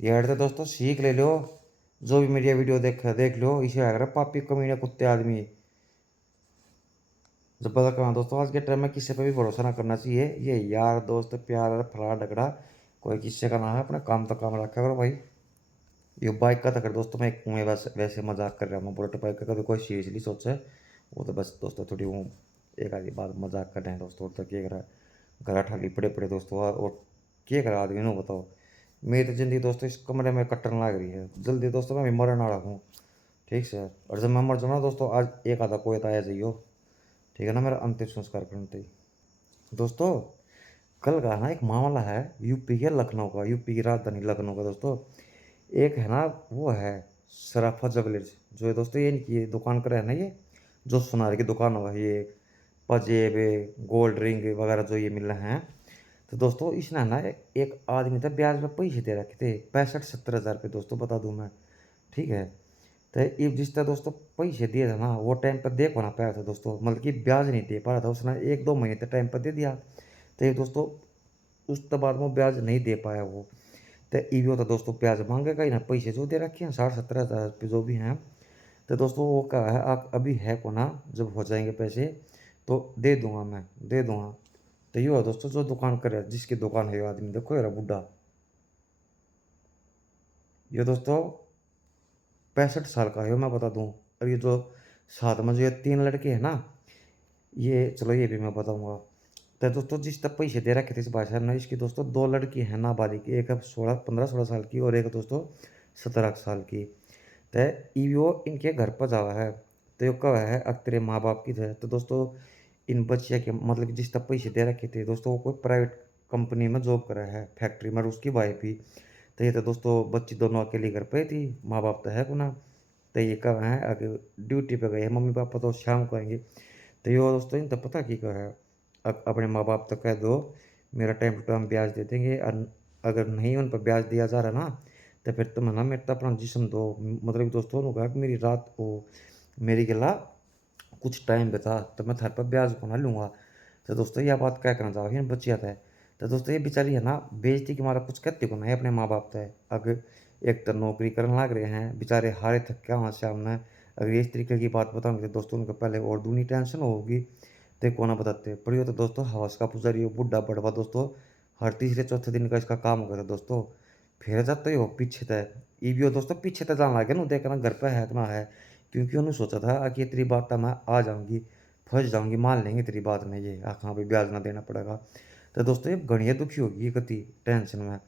यार तो दोस्तों सीख ले लो, जो भी मेरी वीडियो देख लो, इसे अगर पापी कमीने कुत्ते आदमी। जब पता करना दोस्तों आज के टाइम में किसी पे भी भरोसा ना करना चाहिए, ये यार दोस्त प्यार फला डगड़ा कोई किसी का ना है, अपना काम तो काम रखा करो भाई। ये बाइक का तो कर दोस्तों मैं कुएं वैसे मजाक कर रहा हूँ, बुलेट बाइक का कभी कोई सीरियसली सोचे, वो तो बस दोस्तों थोड़ी वो एक आधी बात मजाक कर रहे हैं दोस्तों। तो क्या करा घर ठाली पड़े पड़े दोस्तों, और क्या करा आदमी ने बताओ। मेरी तो ज़िंदगी दोस्तों इस कमरे में कट्टन लग रही है, जल्दी दोस्तों मैं भी मरने वाला हूँ, ठीक से। और जब मैं मर जाऊँ ना दोस्तों आज एक आधा कोई तो आया जाइयो, ठीक है ना, मेरा अंतिम संस्कार करते ही। दोस्तों कल का ना एक मामला है यूपी के लखनऊ का, यूपी की राजधानी लखनऊ का दोस्तों। एक है ना वो है सराफा ज्वेलर्स, जो है दोस्तों ये इनकी दुकान कर है ना, ये जो सुनार की दुकान होगा, ये पजेब गोल्ड रिंग वगैरह जो ये मिल रहे हैं। तो दोस्तों इसने ना एक आदमी था ब्याज में पैसे दे रखे थे 65-70 हज़ार रुपये दोस्तों बता दूं मैं, ठीक है। तो ये जिस तरह दोस्तों पैसे दिए थे ना वो टाइम पर दे को ना पाया था दोस्तों, मतलब कि ब्याज नहीं दे पा रहा था उसने, 1-2 महीने तक टाइम पर दे दिया। तो ये दोस्तों उस तो बाद में ब्याज नहीं दे पाया वो, तो ईवीओ तो दोस्तों ब्याज मांगेगा ही ना, पैसे जो दे रखे हैं 60-70 हज़ार रुपये जो भी हैं। तो दोस्तों वो क्या है आप अभी है को ना, जब हो जाएंगे पैसे तो दे दूंगा, मैं दे दूंगा। तो ये है दोस्तों जो दुकान करे, जिसकी दुकान है ये आदमी देखो यार बुढ़ा, ये दोस्तों 65 साल का है मैं बता दूं। और ये जो साथ में जो ये 3 लड़के हैं ना, ये चलो ये भी मैं बताऊंगा। तो दोस्तों जिस तक पैसे दे रखे थे इस भाषा ने, इसकी दोस्तों 2 लड़की हैं नाबालिग, एक है 15-16 साल की और एक दोस्तों 17 साल की। तो वो इनके घर पर जावा है, तो ये कब है अब तेरे माँ बाप की है। तो दोस्तों इन बच्चिया के मतलब कि जिस तक पैसे दे रखे थे दोस्तों, वो कोई प्राइवेट कंपनी में जॉब कर रहा है फैक्ट्री में, और उसकी वाइफ भी। तो ये तो दोस्तों बच्ची दोनों अकेली घर पे थी, माँ बाप तो है को ना। तो ये कब है आगे ड्यूटी पे गए हैं, मम्मी पापा तो शाम को आएंगे। तो ये दोस्तों इन तो पता की क्या है, अपने माँ बाप तक कह दो मेरा टाइम टू टाइम ब्याज दे देंगे, और अगर नहीं उन पर ब्याज दिया जा रहा ना तो फिर तुम है ना मेरे तो अपना जिस्म दो, मतलब कि दोस्तों उन्होंने कहा कि मेरी रात को मेरी गला कुछ टाइम बता तो मैं थारे पर ब्याज को ना लूँगा। तो दोस्तों यह बात क्या करना चाहोगे बचिया था। तो दोस्तों ये बेचारी है ना बेइज्जती के मारा कुछ कहती को नहीं अपने माँ बाप तय। अगर एक तो नौकरी करने लग रहे हैं बेचारे हारे थक क्या वहाँ से हमने, अगर इस तरीके की बात बताऊंगे तो दोस्तों उनको पहले और दूनी टेंशन होगी। तो को ना बताते पर ये तो दोस्तों हवस का पुजारी हो बुढ़ा बड़वा दोस्तों, हर तीसरे चौथे दिन का इसका काम होगा था दोस्तों। फिर जाते हो पीछे तय, ये भी हो दोस्तों पीछे तक जाने लगे ना देखना घर पे है कि ना है, क्योंकि उन्होंने सोचा था कि तेरी बात तो मैं आ जाऊंगी, फंस जाऊंगी, मान लेंगे तेरी बात में ये हाँ भाई ब्याज ना देना पड़ेगा। तो दोस्तों ये घड़िया दुखी होगी ये कति टेंशन में।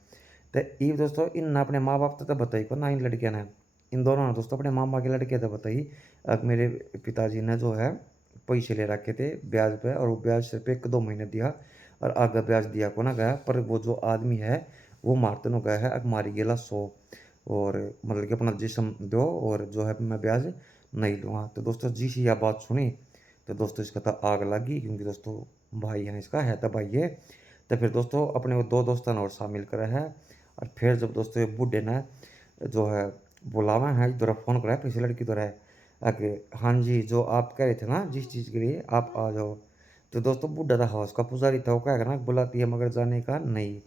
तो ये दोस्तों इन अपने माँ बाप तो बताई को ना इन लड़कियां ने, इन दोनों ने दोस्तों अपने मामा के लड़के तो बताई। अब मेरे पिताजी ने जो है पैसे ले रखे थे ब्याज पे, और वो ब्याज सिर्फ 1-2 महीने दिया और आगे ब्याज दिया को ना गया, पर वो जो आदमी है वो मारते नो गया है अब मारी गेला 100, और मतलब कि अपना जिस्म दो और जो है मैं ब्याज नहीं लूँगा। तो दोस्तों जी सी यह बात सुनी तो दोस्तों इसका तो आग लगी, क्योंकि दोस्तों भाई है इसका है तो भाई है। तो फिर दोस्तों अपने वो 2 दोस्तों ने और शामिल करा है, और फिर जब दोस्तों ये बूढ़े ने जो है बुलावा है इधर फ़ोन करा है पिछली लड़की तो है आगे, हाँ जी जो आप कह रहे थे ना जिस चीज़ के लिए आप आ जाओ। तो दोस्तों बूढ़ा था हाउस का पुजारी था, वो क्या करना बुलाती है मगर जाने का नहीं।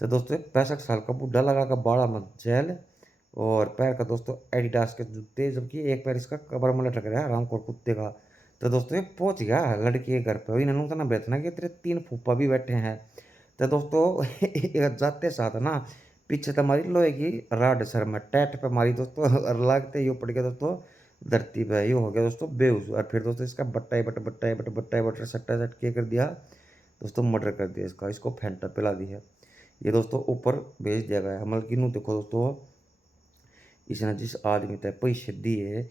तो दोस्तों 65 साल का बूढ़ा लगा का बाड़ा मत जेल, और पैर का दोस्तों एडिडास के जूते, जबकि एक पैर इसका कबर में लटक रहा है आराम खोर कुत्ते का। तो दोस्तों ये पहुंच गया लड़की के घर पे, इन्होंने तो ना बेचना कि तेरे 3 फूफा भी बैठे हैं। तो दोस्तों जाते साथ ना पीछे तो मारी लोहे की राड सर में टैट पे मारी दोस्तों और लागते ही पड़ गया दोस्तों धरती पे, ये हो गया दोस्तों बेहोश। और फिर दोस्तों इसका बट्टा सट्टा सट के कर दिया दोस्तों, मर्डर कर दिया इसका, इसको फेंटा पिला दी है। ये दोस्तों ऊपर भेज दिया गया है, मतलब कि नू देखो दोस्तों इसने जिस आदमी तय पैसे दिए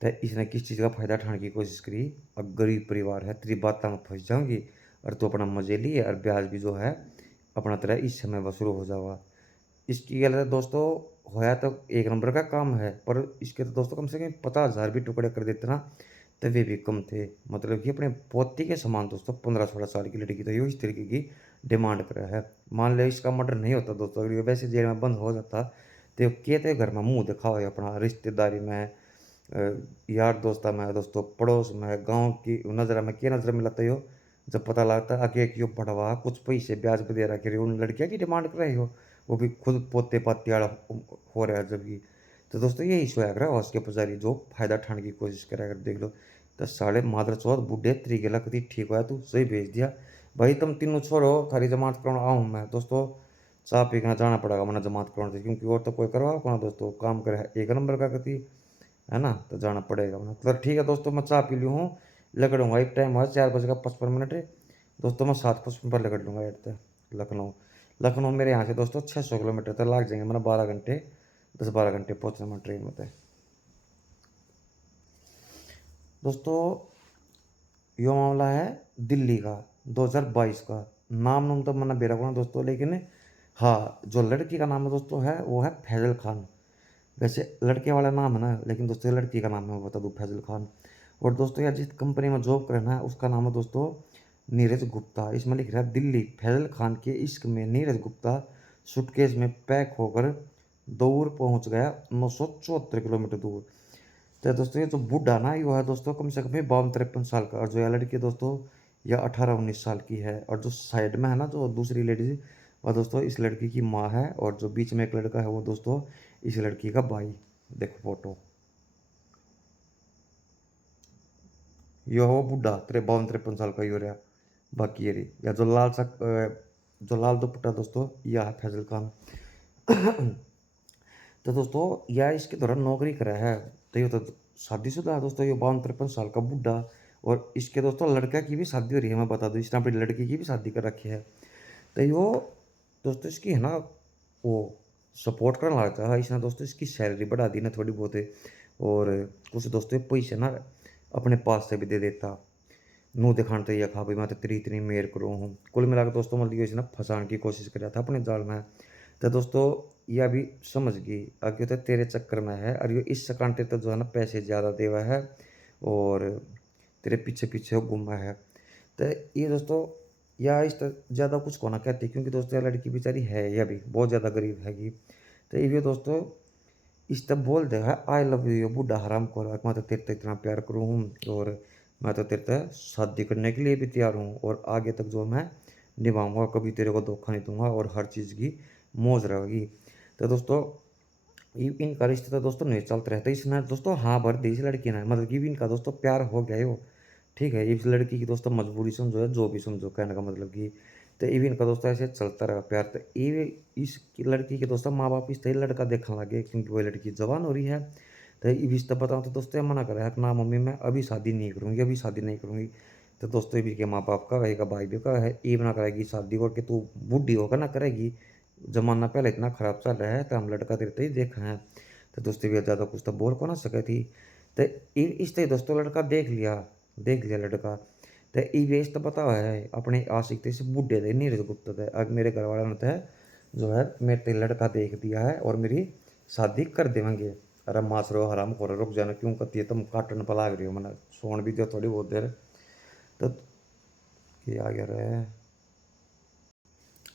तो इसने किस चीज़ का फ़ायदा उठाने की कोशिश करी। अब गरीब परिवार है तेरी बात में फंस जाऊंगी, और तू अपना मजे लिए और ब्याज भी जो है अपना तरह इस समय वसूल हो जावा। इसकी गलत दोस्तों होया तो एक नंबर का काम है, पर इसके तो दोस्तों कम से कम 50,000 भी टुकड़े कर देते ना तो वे भी कम थे। मतलब कि अपने पोती के समान दोस्तों 15-16 साल की लड़की तो ये इस तरीके की डिमांड करा है। मान ले इसका मर्डर नहीं होता दोस्तों, अगर ये वैसे जेल में बंद हो जाता तो कहते घर में मुंह दिखाओ अपना रिश्तेदारी में, यार दोस्ता में दोस्तों पड़ोस में गांव की नज़र में क्या नज़र मिलाते हो। जब पता लगता है कि क्यों पढ़वा कुछ पैसे ब्याज पे दे रखे उन लड़कियां की डिमांड कर रहे हो, वो भी खुद पोते पाते वाला हो रहा है जबकि। तो दोस्तों ये इशू है और उसके पुजारी जो फायदा उठाने की कोशिश करे अगर देख लो। तो साढ़े मादर चौथ बूढ़े तरीके ला कभी ठीक हुआ तू सही भेज दिया भाई, तुम तीनों छोड़ो थारी जमात कराने आऊँ मैं दोस्तों, चाह पी के जाना पड़ेगा मैंने जमात कराने, क्योंकि और तो कोई करवा को ना दोस्तों काम करे एक नंबर का कति है ना, तो जाना पड़ेगा मैंने। तो ठीक है दोस्तों मैं चाह पी लूँ हूँ, लगड़ूंगा एक टाइम हुआ 4 बज के 55 दोस्तों, मैं 7:55 पर लगड़ लूँगा एट तक लखनऊ। लखनऊ मेरे यहाँ से दोस्तों 600 किलोमीटर तक लग जाएंगे, मैंने 12 घंटे 10-12 घंटे पहुँचना मैं ट्रेन में तय। दोस्तों यो मामला है दिल्ली का 2022 का, नाम नाम तो मैंने बेरा को ना दोस्तों, लेकिन हाँ जो लड़की का नाम है दोस्तों है वो है फैजल खान। वैसे लड़के वाला नाम है ना, लेकिन दोस्तों ये लड़की का नाम है मैं बता दूँ फैजल खान। और दोस्तों यार जिस कंपनी में जॉब करना है उसका नाम है दोस्तों नीरज गुप्ता। इसमें लिख रहा है दिल्ली फैजल खान के इश्क में नीरज गुप्ता सूटकेस में पैक होकर दूर पहुंच गया 974 किलोमीटर दूर। तो दोस्तों ये जो बूढ़ा ना ये है दोस्तों कम से कम 52-53 साल का, और जो यह लड़की दोस्तों यह 18-19 साल की है। और जो साइड में है ना जो दूसरी लेडीज वह दोस्तों इस लड़की की माँ है, और जो बीच में एक लड़का है वो दोस्तों इस लड़की का भाई। देखो फोटो यो हो बूढ़ा 52-53 साल का यो रहा, बाकी ये रही या जो लाल सा जो लाल दुपट्टा दोस्तों यह है फैजल खान। तो दोस्तों यह इसके दौरान नौकरी करा है, तो ये तो शादीशुदा है दोस्तों, ये 52-53 साल का बूढ़ा। और इसके दोस्तों लड़का की भी शादी हो रही है, मैं बता दूँ इसने अपनी लड़की की भी शादी कर रखी है। तो यो दोस्तों इसकी है ना वो सपोर्ट करने लगता है इसने दोस्तों, इसकी सैलरी बढ़ा दी ना थोड़ी बहुत, और कुछ दोस्तों पैसे ना अपने पास से भी दे देता नू दिखाने तो यह खा भाई मैं तो तेरी इतनी मेहर करूँ हूँ। कुल मिलाकर दोस्तों मतलब इसने फंसाने की कोशिश कर रहा था अपने जाल में। तो दोस्तों यह भी समझ गई आगे तो तेरे चक्कर में है, और ये इस सकांटे तो जो है ना पैसे ज़्यादा देवा है और तेरे पीछे पीछे घूमा है। तो ये दोस्तों या इस ज़्यादा कुछ को ना कहती, क्योंकि दोस्तों यह लड़की बेचारी है यह भी बहुत ज़्यादा गरीब हैगी। तो ये दोस्तों इस तब बोल देगा आई लव यू बुढ़ा हराम खोर, मैं तो तेरे से इतना प्यार करूँ हूँ और मैं तो तेरे से शादी करने के लिए भी तैयार हूँ और आगे तक जो मैं निभाऊंगा, कभी तेरे को धोखा नहीं दूंगा और हर चीज़ की मौज रहेगी। तो दोस्तों इनका रिश्ता तो दोस्तों नहीं चलता रहता, इसने दोस्तों हाँ भर दी इस लड़की ने, मतलब कि भी इनका दोस्तों प्यार हो गया है वो। ठीक है, इस लड़की की दोस्तों मजबूरी समझो या जो भी समझो, कहने का मतलब कि तो इवन इनका दोस्तों ऐसे चलता रहा प्यार। तो ये इस लड़की के दोस्तों माँ बाप इस लड़का देखने लगे क्योंकि वो लड़की जवान हो रही है। तो ये भी तो बताऊँ तो दोस्तों ये मना करा है कि ना मम्मी मैं अभी शादी नहीं करूँगी, अभी शादी नहीं करूँगी। तो दोस्तों ये भी के माँ बाप का रहेगा, भाई भी का है, ये बना करेगी शादी और कि तू बूढ़ी होकर ना करेगी, जमाना पहले इतना खराब चल रहा है तो हम लड़का तेरे ही देखा है। तो दोस्तों भी ज़्यादा कुछ तो बोल को ना सके थी। तो इस तरह दोस्तों लड़का देख लिया लड़का। तो ई वेस तो पता है अपने आशिक थे से बूढ़े थे नीरज गुप्ता थे, अब मेरे घर वालों ने तो जो है मेरे ते लड़का देख दिया है और मेरी शादी कर देंगे। अरे मासरो हराम खोरो रुक जाना, क्यों करती है तुम काटन पर लाग रही हो, मैंने सोन भी दिया थोड़ी बहुत देर। तो ये आ गया रहे।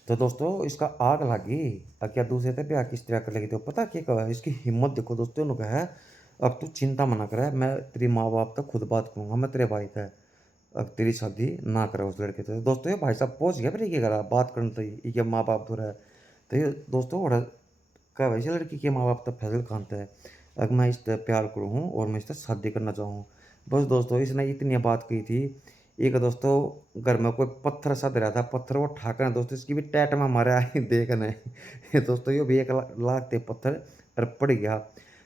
तो दोस्तों इसका आग लगी, अब क्या दूसरे थे ब्याह किस तरह कर लगी, तो पता क्या कहा इसकी हिम्मत देखो दोस्तों, उन्होंने कहा अब तू चिंता मना करे, मैं तेरी माँ बाप तक खुद बात करूंगा, मैं तेरे भाई था, अब तेरी शादी ना करे उस लड़के से। दोस्तों ये भाई साहब पहुंच गया फिर ये करा बात करने, तो ये माँ बाप तो रहा। तो ये दोस्तों और क्या वैसे लड़की के माँ बाप तक फैजल खान है, अगर मैं इससे प्यार करूँ हूँ और मैं इससे शादी करना चाहूँ। बस दोस्तों इसने इतनी बात कही थी, एक दोस्तों घर में कोई पत्थर सा दे रहा था, पत्थर वो ठाकर दोस्तों इसकी भी टैट में मारे आई देखने दोस्तों ये भी एक लाख थे पत्थर और पड़ गया।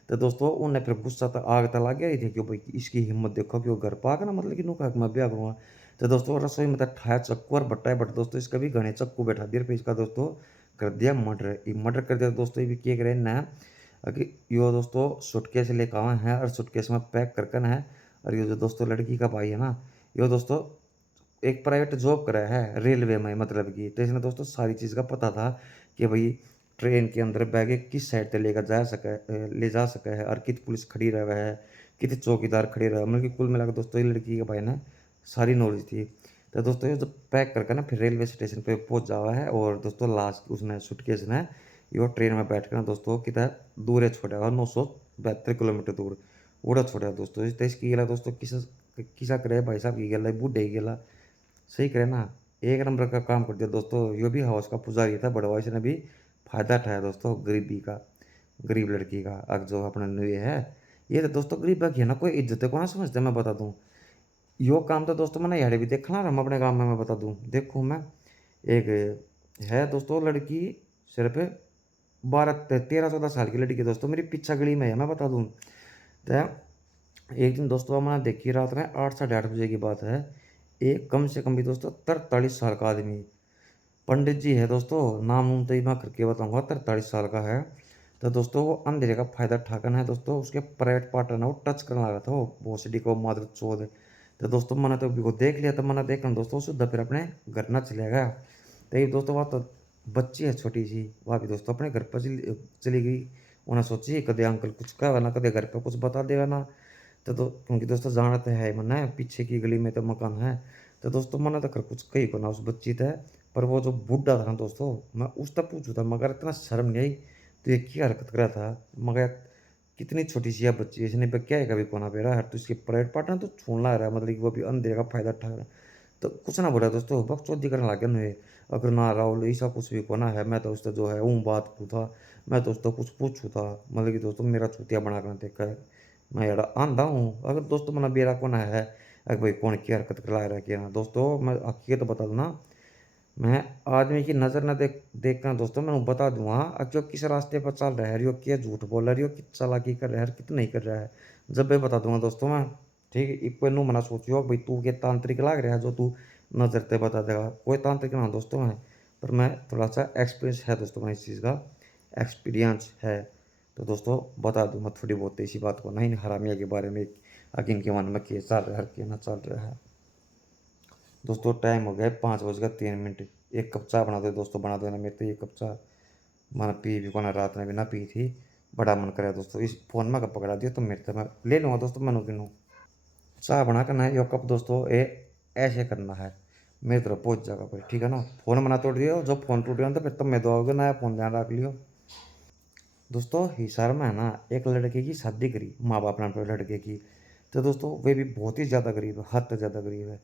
तो दोस्तों उन्हें फिर गुस्सा तो आग तो लग गया ही थी कि भाई इसकी हिम्मत देखो कि वो घर पा के ना मतलब कि नुका मैं ब्याह करूँगा। तो दोस्तों रसोई में तो ठाया चक्कू और बट्टा है, बट दोस्तों इसका भी घने चक्कू बैठा दिया, फिर इसका दोस्तों कर दिया मर्डर। ये मर्डर कर दिया दोस्तों, ये भी क्या करे ना कि यो दोस्तों सूटकेस लेकर आए हैं और सूटकेस में पैक करके ना है। और ये जो दोस्तों लड़की का भाई है ना, यो दोस्तों एक प्राइवेट जॉब करा है रेलवे में, मतलब कि तो इसने दोस्तों सारी चीज़ का पता था कि भाई ट्रेन के अंदर बैग किस साइड से लेकर जा सके ले जा सके है और कित पुलिस खड़ी रहे है, कित चौकीदार खड़े रहे, मतलब कि कुल मिलाकर दोस्तों ये लड़की के भाई ने सारी नॉलेज थी। तो दोस्तों ये जब पैक करके ना फिर रेलवे स्टेशन पे पहुंच जावा है और दोस्तों लास्ट उसने सूटकेस ने यो ट्रेन में बैठ कर ना दोस्तों कितना दूर है छोड़ा 972 किलोमीटर दूर उड़ा छोड़ा दोस्तों। इस इसकी गला दोस्तों किसा किसा करे भाई साहब की गला बूढ़े की गला सही करे ना, एक नंबर का काम कर दिया दोस्तों। यो भी हाउस का पुजारी था बड़ा, इसने भी फायदा उठाया दोस्तों गरीबी का, गरीब लड़की का। अब जो अपना ये है ये तो दोस्तों गरीब की है ना, कोई इज्जत को ना समझते, मैं बता दूं यो काम तो दोस्तों मैंने यार भी देखना हम अपने गाँव में, मैं बता दूं देखो मैं एक है दोस्तों लड़की सिर्फ 12 13 14 साल की लड़की है दोस्तों, मेरी पीछा गली में है, मैं बता दूं। तो एक दिन दोस्तों मैंने देखी रात में 8 साढ़े 8 बजे की बात है, एक कम से कम भी दोस्तों 43 साल का आदमी पंडित जी है दोस्तों, नाम उम तो मैं करके बताऊंगा, 43 साल का है। तो दोस्तों वो अंधेरे का फायदा ठाकन है दोस्तों, उसके प्राइवेट पार्टनर है वो टच करने लगा था वो भोसडी को मादर चौध। तो दोस्तों मैंने तो वो देख लिया, तो मैंने देखना दोस्तों शुद्ध फिर अपने घर ना चले गया। तो ये दोस्तों वहाँ तो बच्ची है छोटी सी, वहाँ भी दोस्तों अपने घर पर चली गई। उन्हें सोची कदे अंकल कुछ कहेगा ना, कदे घर पर कुछ बता देगा ना। तो क्योंकि दोस्तों जानते है मना पीछे की गली में तो मकान है। तो दोस्तों मैंने तो कर कुछ कही को ना उस बच्ची थे, पर वो जो बूढ़ा था ना दोस्तों मैं उस तक पूछू था मगर इतना शर्म नहीं आई, तो ये क्या हरकत करा था मगर कितनी छोटी सी है बच्ची, इसने पे क्या है कभी कोना पे रहा है, तो इसके प्राइवेट पार्टनर तो छून ला रहा है, मतलब कि वो भी अंधेरे का फायदा उठा रहा है। तो कुछ ना बोला दोस्तों बकचोदी करने लगे हुए, अगर ना राहुल ऐसा कुछ भी कोना है, मैं तो उससे जो है ऊँ बात करूँ था, मैं तो उससे कुछ पूछू था, मतलब कि दोस्तों मेरा चुतिया बना कर देखा है, मैं यार आंधा हूँ अगर दोस्तों मना बेरा कोना है, अगर भाई कौन की हरकत करा रहा है क्या ना दोस्तों, मैं हकीकत बता दूँ ना, मैं आदमी की नज़र न देख कर दोस्तों मैं बता दूंगा अब जो किस रास्ते पर चल रहा है, यो क्या झूठ बोल रहा है, यो कित चालाकी कर रहा है, कित नहीं कर रहा है, जब मैं बता दूंगा दोस्तों मैं। ठीक है कोई नू मना सोचियो भाई तू के तांत्रिक लाग रहा है जो तू नज़र ते बता देगा, कोई तांत्रिक ना दोस्तों मैं, पर मैं थोड़ा सा एक्सपीरियंस है दोस्तों, मैं इस चीज़ का एक्सपीरियंस है। तो दोस्तों बता दूंगा थोड़ी बहुत इसी बात को नहीं हरामिया के बारे में, आगे इनके मन में क्या चल रहा है क्या ना चल रहा है। दोस्तों टाइम हो गया 5:03। एक कप चाय बना दो दोस्तों, बना दो ना मेरे तो, एक कप चाय मैंने पी भी कोना रात में भी ना पी थी, बड़ा मन करे दोस्तों इस फ़ोन में कब पकड़ा दिया तो मेरे तो मैं ले लूँगा दोस्तों, मैं गिनूँ चाय बना कर ना यो कप दोस्तों ये ऐसे करना है मेरी तरफ पहुँच जाएगा भाई, ठीक है ना। फ़ोन मना तोड़ दियो, जब फ़ोन टूट गया तो फिर तब मैं दो आओगे नया फ़ोन ध्यान रख लियो। दोस्तों हिसार में है ना एक लड़के की शादी करी माँ बाप ने अपने लड़के की। तो दोस्तों वे भी बहुत ही ज़्यादा गरीब है, हद से ज़्यादा गरीब है।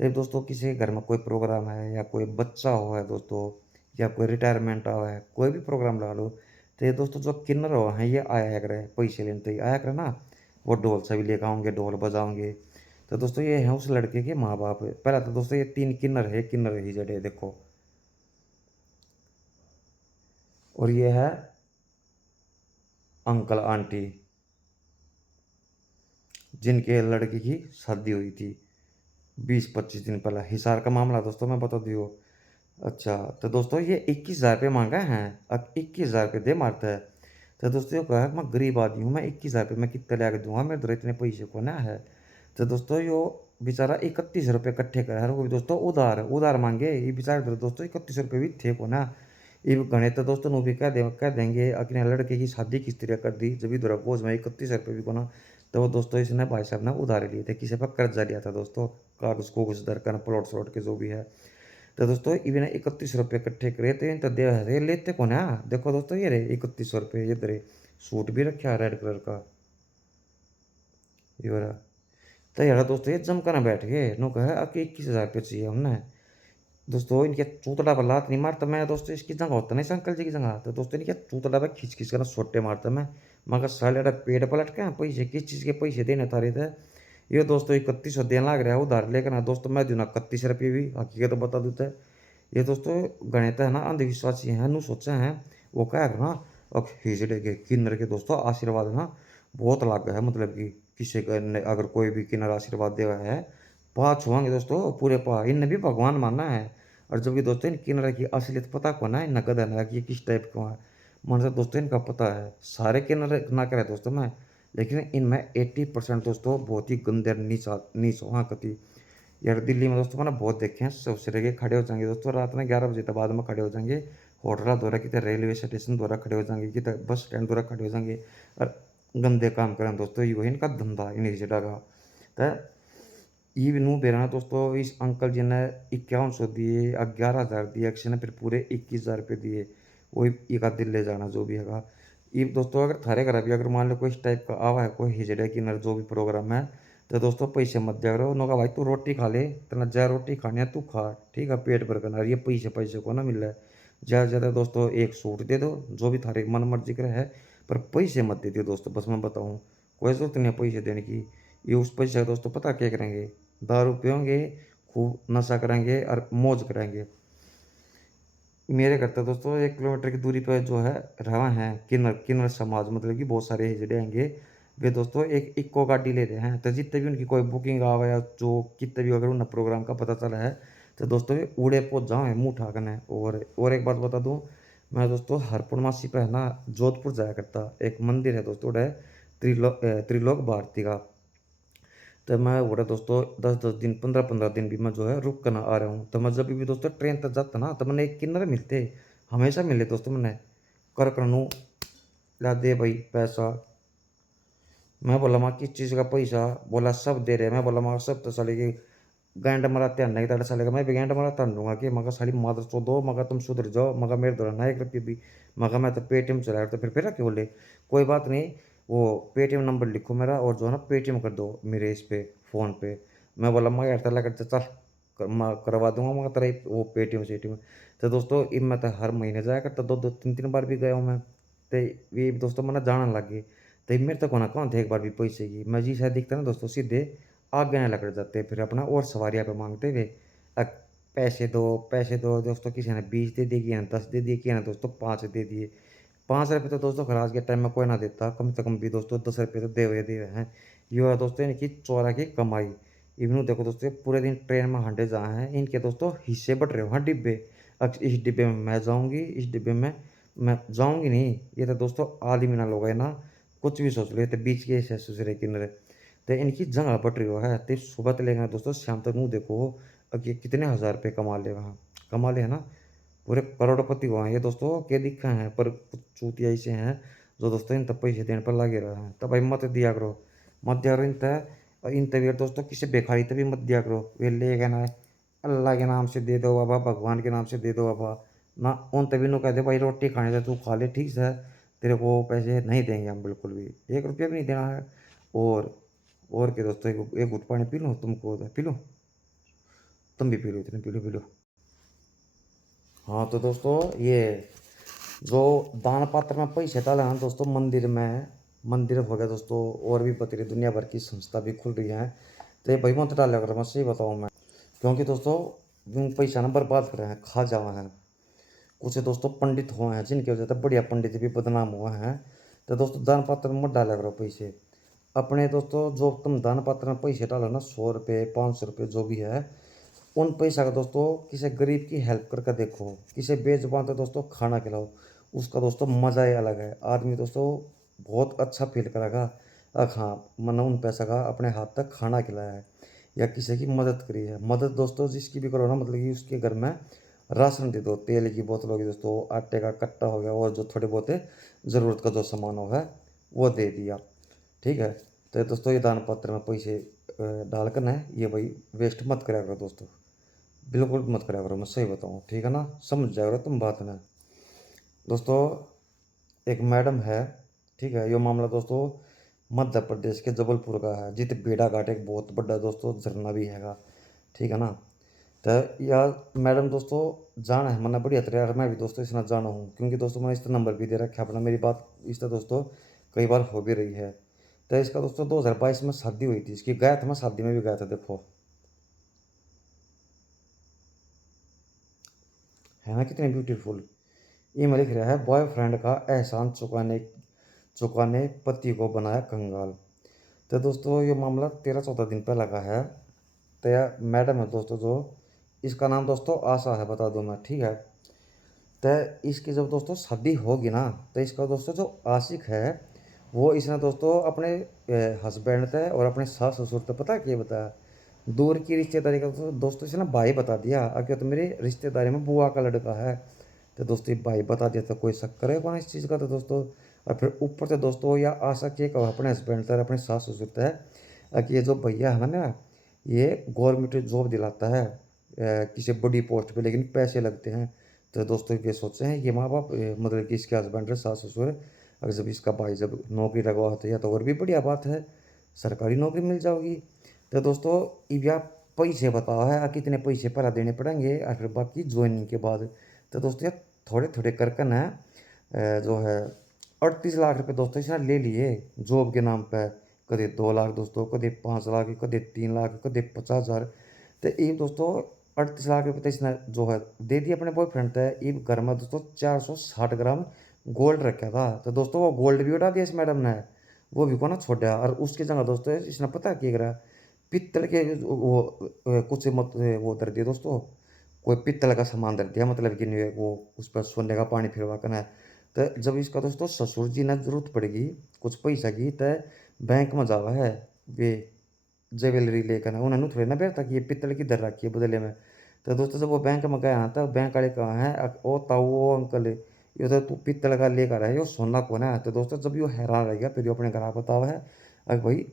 फिर दोस्तों किसी के घर में कोई प्रोग्राम है या कोई बच्चा हुआ है दोस्तों, या कोई रिटायरमेंट हुआ है, कोई भी प्रोग्राम लगा लो, तो ये दोस्तों जो किन्नर हो हैं ये आया करे पैसे लेने, तो ये आया करे ना, वो ढोल सभी लेकर आएंगे, ढोल बजाओगे। तो दोस्तों ये हैं उस लड़के के माँ बाप। पहला तो दोस्तों ये 3 किन्नर ही जड़े देखो। और ये है अंकल आंटी जिनके लड़के की शादी हुई थी 20-25 दिन पहले। हिसार का मामला दोस्तों मैं बता दियो। अच्छा तो दोस्तों ये 21,000 रुपये मांगा है। अब 21,000 रुपये दे मारता है। तो दोस्तों ये कहा मैं गरीब आदमी हूँ, मैं 21,000 रुपये मैं कितने ला के दूंगा, मेरे तो इतने पैसे को ना है। तो दोस्तों यो बेचारा 31 रुपये इकट्ठे करे है, वो भी दोस्तों उधार उधार मांगे। ये बेचारे दोस्तों 31 रुपये भी थे को ना। ये गणे तो दोस्तों नो भी कह देंगे अपने लड़के की शादी किस तरह कर दी जब इधर बोझ में 31 रुपये भी को ना। तो वो दोस्तों इसने भाई साहब ने उधार लिए थे, किसी पर कर्जा लिया था दोस्तों, कागज कोगज दरकर प्लॉट श्लॉट के जो भी है। तो दोस्तों इन्हें 31 रुपये इकट्ठे करे थे तो दे रहे लेते कौन है। देखो दोस्तों ये रहे 31 रुपये, ये दरे सूट भी रखा है रेड कलर का ये वाला। तो यार दोस्तों ये जमकर बैठ गए नो कहे अब 21,000 रुपये चाहिए हमने। दोस्तों इनके चूतड़ा पर लात नहीं मारता मैं दोस्तों, इसकी जगह होता नहीं अंकल जी की जगह। तो दोस्तों इनके चूतड़ा पर खींच खींच कर सोटे मारता मैं। मगर साले पेट पलट के पैसे किस चीज़ के पैसे देने तारे थे। ये दोस्तों 3100 देने लग रहा है उधार लेकर ना दोस्तों, मैं दूँ ना 31 रुपये भी हकीकत तो बता दूँ। ये दोस्तों गणित है ना अंधविश्वासी हैं नु सोचे हैं वो क्या है ना। अब हिजड़े के किन्नर के दोस्तों आशीर्वाद ना बहुत लाग है, मतलब कि किसी का अगर कोई भी किन्नर आशीर्वाद दे रहा है पा छुआंगे दोस्तों पूरे पा, इनने भी भगवान मानना है। और जबकि दोस्तों इन किन्नर की असलियत पता को ना इन नकद है कि ये किस टाइप का है, मन से दोस्तों इनका पता है। सारे किन्नर ना करे दोस्तों मैं, लेकिन इनमें 80% दोस्तों बहुत ही गंदे और नीच वहाँ कति। यार दिल्ली में दोस्तों मैंने बहुत देखे हैं सब सिरे के खड़े हो जाएंगे दोस्तों रात में 11 बजे तक बाद में खड़े हो जाएंगे। होटल द्वारा कितने रेलवे स्टेशन द्वारा खड़े हो जाएंगे, कितने बस स्टैंड द्वारा खड़े हो जाएंगे और गंदे काम करें दोस्तों। ये वही इनका धंधा इन्हीं से डाला। तो ये भी नू बेरा दोस्तों इस अंकल जी ने 5100 दिए, 11,000 दिए, अक्षय ने फिर पूरे 21,000 रुपये दिए। वही एक आध दिन ले जाना जो भी है। ये दोस्तों अगर थारे घर भी अगर मान लो कोई इस टाइप का आवा है कोई हिजड़े की नर जो भी प्रोग्राम है, तो दोस्तों पैसे मत दिया करो। उन्होंने कहा भाई तू रोटी खा ले, तेना जय रोटी खानी है तू खा, ठीक है पेट भर करना, ये पैसे पैसे को ना मिल रहा है। ज़्यादा से ज़्यादा दोस्तों एक सूट दे दो जो भी थारे मन मर्जी का है, पर पैसे मत दे दियो दोस्तों। बस मैं बताऊँ कोई जरूरत नहीं है पैसे देने की। ये उस पैसे का दोस्तों पता क्या करेंगे, दारू पियोंगे, खूब नशा करेंगे और मौज करेंगे। मेरे घर तो दोस्तों 1 किलोमीटर की दूरी पर जो है रहा हैं किन्नर किन्नर समाज, मतलब कि बहुत सारे हिजड़े आएंगे। वे दोस्तों एक इक्को गाड़ी ले रहे हैं, तो जितने भी उनकी कोई बुकिंग आवा या जो कितने भी अगर उन्हें प्रोग्राम का पता चला है तो दोस्तों वे उड़े पहुँच जाओ मुँह ठाकने। और एक बात बता दूँ, मैं दोस्तों हर पूर्णमासी पर है ना जोधपुर जाया करता। एक मंदिर है दोस्तों उड़े त्रिलोक भारती का। तो मैं बोला दोस्तों 10-10 दिन 15-15 दिन भी मैं जो है रुक कर ना आ रहा हूँ। तो मैं जब भी दोस्तों ट्रेन तक जाता ना तो मैंने एक किन्नर मिलते हमेशा मिले दोस्तों। मैंने कर करनू ला दे भाई पैसा। मैं बोला माँ किस चीज़ का पैसा, बोला सब दे रहे। मैं बोला माँ सब तो साले के गांड मराते हैं नहीं ताड़े साले का, मैं भी गांड मराता दूंगा कि मगर साली मादर चौदो मगर तुम सुधर जाओ, मगर मेरे द्वारा ना 1 रुपये भी। मगर मैं तो पेटीएम चलाया तो फिर क्यों बोले कोई बात नहीं, वो पेटीएम नंबर लिखो मेरा और जो है ना पेटीएम कर दो मेरे इस पे फ़ोन पे। मैं बोला मैं यार तला करते चल मैं करवा दूंगा मगर तेरा वो पेटीएम सेटीएम। तो दोस्तों इन मैं तो हर महीने जाया करता, 2-2 3-3 बार भी गया हूँ मैं। तो ये दोस्तों मैंने जाना लग गए। तो मेरे तक होना कौन थे एक बार भी पैसे की, मैं जी शायद दिखता ना दोस्तों सीधे आगे ना लग जाते फिर अपना और सवारियाँ पे मांगते हुए पैसे दो दोस्तों। किसी ने 20 दे दिए, किसी ने 10 दे दिए, किसी ने दोस्तों 5 दे दिए। 5 रुपये तो दोस्तों खराज के टाइम में कोई ना देता, कम से कम भी दोस्तों 10 रुपये तो दे हुए हैं। ये है दोस्तों इनकी चौरा की कमाई। इवन देखो दोस्तों पूरे दिन ट्रेन में हंडे जहाँ हैं इनके दोस्तों हिस्से बढ़ रहे हो हाँ डिब्बे। अब इस डिब्बे में मैं जाऊँगी, इस डिब्बे में मैं जाऊँगी नहीं। ये तो दोस्तों आदमी ना लोग है ना, कुछ भी सोच लो तो बीच के ऐसे सुसरे किन्नरे। तो इनकी जगह बढ़ रही हो है तो सुबह तो लेगा दोस्तों शाम तक मुँह देखो अब ये कितने 1000 रुपये कमा ले वहाँ, कमा ले है ना, पूरे करोड़पति हुआ है ये दोस्तों के दिखा हैं। पर कुछ चूतिया ऐसे हैं जो दोस्तों इन तब पैसे देने पर लगे रहे हैं। तब भाई मत दिया करो, मत दिया करो इन तभी दोस्तों किसी भिखारी तभी मत दिया करो। वे ले गए ना अल्लाह के नाम से दे दो बाबा, भगवान के नाम से दे दो बाबा ना, उन तभी नो कह दे भाई रोटी खाने से तू खा ले ठीक है। तेरे को पैसे नहीं देंगे हम बिल्कुल भी, 1 रुपया भी नहीं देना है। और क्या दोस्तों, एक घुट पानी पी लो, तुमको पी लो, तुम भी पी लो, इतने पी लो। हाँ तो दोस्तों, ये जो दान पात्र में पैसे डाले ना दोस्तों, मंदिर हो गया दोस्तों, और भी बतेरी दुनिया भर की संस्था भी खुल रही है। तो ये भाई मत डाले अगर, मैं सही बताऊँ मैं, क्योंकि दोस्तों यूँ पैसा ना बर्बाद कर रहे हैं, खा जावा हैं। कुछ दोस्तों पंडित हुए हैं जिनकी वजह से बढ़िया पंडित भी बदनाम हुए हैं। तो दोस्तों दान पात्र में मत डाला करो पैसे अपने। दोस्तों जो तुम दान पात्र में पैसे डालो ना, 100 रुपये 500 रुपये जो भी है, उन पैसा का दोस्तों किसी गरीब की हेल्प करके देखो, किसी बेजुबान तो दोस्तों खाना खिलाओ, उसका दोस्तों मज़ा ही अलग है। आदमी दोस्तों बहुत अच्छा फील करेगा, हाँ मैंने उन पैसा का अपने हाथ तक खाना खिलाया है या किसी की मदद करी है। मदद दोस्तों जिसकी भी करो ना, मतलब कि उसके घर में राशन दे दो, तेल की बोतल होगी दोस्तों, आटे का कट्टा हो गया, और जो थोड़े बहुत ज़रूरत का जो सामान होगा वो दे दिया, ठीक है। तो दोस्तों ये दान पत्र में पैसे डाल कर ना, ये भाई वेस्ट मत करा करो दोस्तों, बिल्कुल मत करा करो, मैं सही बताऊँ, ठीक है ना, समझ जाओ करो तुम बात ना। दोस्तों एक मैडम है, ठीक है, ये मामला दोस्तों मध्य प्रदेश के जबलपुर का है, जित बेड़ा घाट एक बहुत बड़ा दोस्तों झरना भी हैगा, ठीक है ना। तो यार मैडम दोस्तों जाना है मना बढ़िया तरह यार, मैं भी दोस्तों इसना जाना हूँ, क्योंकि दोस्तों मैंने इसका नंबर भी दे रखा है अपना, मेरी बात इसका दोस्तों कई बार हो भी रही है। तो इसका दोस्तों 2022 में शादी हुई थी इसकी, गया था मैं शादी में भी गया था, देखो है ना कितनी ब्यूटीफुल। ये में लिख रहा है बॉयफ्रेंड का एहसान चुकाने पति को बनाया कंगाल। तो दोस्तों ये मामला 13-14 दिन पहले का है। तो यार मैडम है दोस्तों, जो इसका नाम दोस्तों आशा है, बता दूं मैं, ठीक है। तो इसकी जब दोस्तों शादी होगी ना, तो इसका दोस्तों जो आशिक है वो इसने दोस्तों अपने हस्बैंड थे और अपने सास ससुर थे, पता है क्या बताया, दूर की रिश्तेदारी का दोस्तों इसने भाई बता दिया, आगे तो मेरी रिश्तेदारी में बुआ का लड़का है। तो दोस्तों ये भाई बता दिया, तो कोई शक करे कौन इस चीज़ का, तो दोस्तों और फिर ऊपर से दोस्तों या आशा के कहो अपने हस्बैंड थे अपने सास ससुर थे कि ये जो भैया है ना मेरा, ये गवर्नमेंट जॉब दिलाता है किसी बड़ी पोस्ट पे, लेकिन पैसे लगते हैं। तो दोस्तों ये सोचे हैं ये माँ बाप, मतलब कि इसके हस्बैंड है सास ससुर, अगर जब इसका भाई जब नौकरी लगवाते हैं तो और भी बढ़िया बात है, सरकारी नौकरी मिल जाएगी। तो दोस्तों अब आप पैसे बताओ है कितने पैसे पहले देने पड़ेंगे और फिर बाकी ज्वाइनिंग के बाद। तो दोस्तों यार थोड़े थोड़े करके ना जो है 38 लाख रुपए दोस्तों इसने ले लिए जॉब के नाम पे, कदे 2 लाख दोस्तों, कदे 5 लाख, कदे 3 लाख, कदे 50,000। तो ये दोस्तों 38 लाख रुपये तो इसने जो है दे दिए अपने बॉयफ्रेंड थे। ये घर में दोस्तों 460 ग्राम गोल्ड रखा था। तो दोस्तों वो गोल्ड भी उठा दिया इस मैडम ने, वो भी को ना छोड़ा, और उसकी जगह दोस्तों इसने पता क्या करा, पित्तल के वो कुछ मत वो धर दिया दोस्तों, कोई पित्तल का सामान धर दिया, मतलब कि नहीं वो उस पर सोने का पानी फिरवा कर है। तो जब इसका दोस्तों ससुर जी ने जरूरत पड़ेगी कुछ पैसा की, तो बैंक में जावा है वे ज्वेलरी लेकर, उन्होंने थोड़ी ना बेरता कि ये पित्तल की धर रखी है बदले में। तो दोस्तों जब वो बैंक में गया ना, तो बैंक वाले कहा है ओ ताऊ ओ अंकल, ये तो तू पित्तल का लेकर है, ये सोना कौन है। तो दोस्तों जब ये हैरान रह गया, फिर अपने घर बताओ है अरे भाई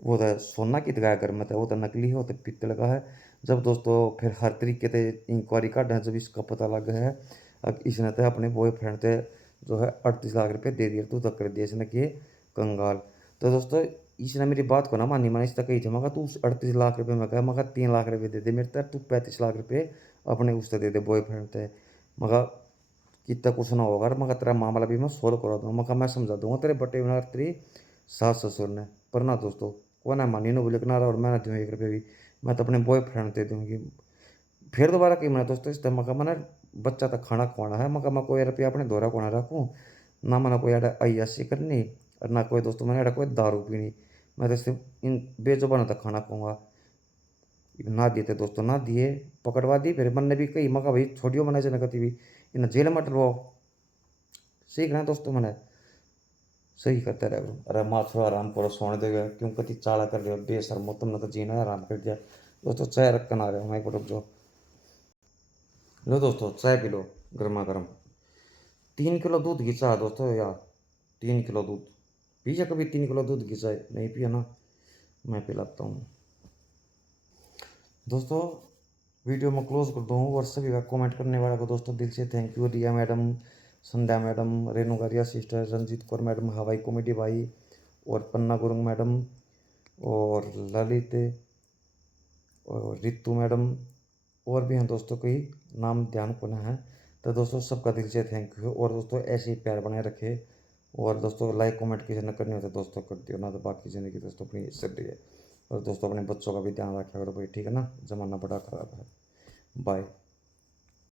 वो तो सोना की दगाया घर में था, वो तो नकली है, वो तो पित्तल का है। जब दोस्तों फिर हर तरीके से इंक्वायरी काटे, जब इसका पता लग गया है, अब इसने तो अपने बॉयफ्रेंड से जो है 38 लाख रुपये दे दिया, तू तक कर दिया इसने कि कंगाल। तो दोस्तों इसने मेरी बात को ना मानी, मैंने इसका कही थी मगर तू 38 लाख रुपये में कहा, मगर 3 लाख रुपये दे दे मेरे तक, तू 35 लाख रुपये अपने उससे दे दे बॉयफ्रेंड से, मगर कितना कुछ ना होगा, मगर तेरा मामला भी मैं सोल्व करा दूंगा, मगर मैं समझा दूंगा तेरे बटे बिना तेरी सास ससुर ने। पर ना दोस्तों को ना मानी ना बोले किनारा, और मैं ना दूँ 1 रुपये भी, मैं तो अपने बॉयफ्रेंड दे दूँगी। फिर दोबारा कही मैंने दोस्तों इस मगर मैंने बच्चा तक खाना खुआना है, मगर मैं कोई रुपया अपने दोहरा को ना रखूँ, ना मैंने कोई अय्यासी करनी, और ना कोई दोस्तों मैंने कोई दारू पीनी, मैं तो सिर्फ इन बेजुबानों तक खाना खाऊंगा। ना दिए थे दोस्तों, ना दिए, पकड़वा दी, फिर मन ने भी कही मगा भाई छोड़ियो मना से नकती भी इन जेल में डलवाओ, सीख रहे हैं दोस्तों मैंने सही करते रहे। अरे माँ थोड़ा आराम करो, सोने देगा क्यों कति चाला कर रहे हो बेशर्मो, तुमने तो जीना है आराम कर दिया। दोस्तों चाय रख कर आ रहे हो, मैं रुक जाओ, लो दोस्तों चाय पी लो गर्मा गर्म। 3 किलो दूध की चाय दोस्तों यार, 3 किलो दूध पिया कभी, 3 किलो दूध की चाय नहीं पिया ना, मैं पिलाता हूँ दोस्तों। वीडियो में क्लोज कर दूँ, और सभी का कमेंट करने वाला को दोस्तों दिल से thank you, Riya madam Sandhya madam, Renu Garia sister, Ranjit Kaur madam, हवाई कॉमेडी भाई और पन्ना गुरुंग मैडम और ललित और रितु मैडम और भी हैं दोस्तों, कई नाम ध्यान को ना है। तो दोस्तों सबका दिल से थैंक यू। और दोस्तों ऐसे ही प्यार बनाए रखे। और दोस्तों लाइक कमेंट किसी ने करनी हो तो दोस्तों कर दियो, ना तो बाकी ज़िंदगी दोस्तों अपनी चल रही है। और दोस्तों अपने बच्चों का भी ध्यान रखा करो भाई, ठीक है ना, ज़माना बड़ा ख़राब है। बाय।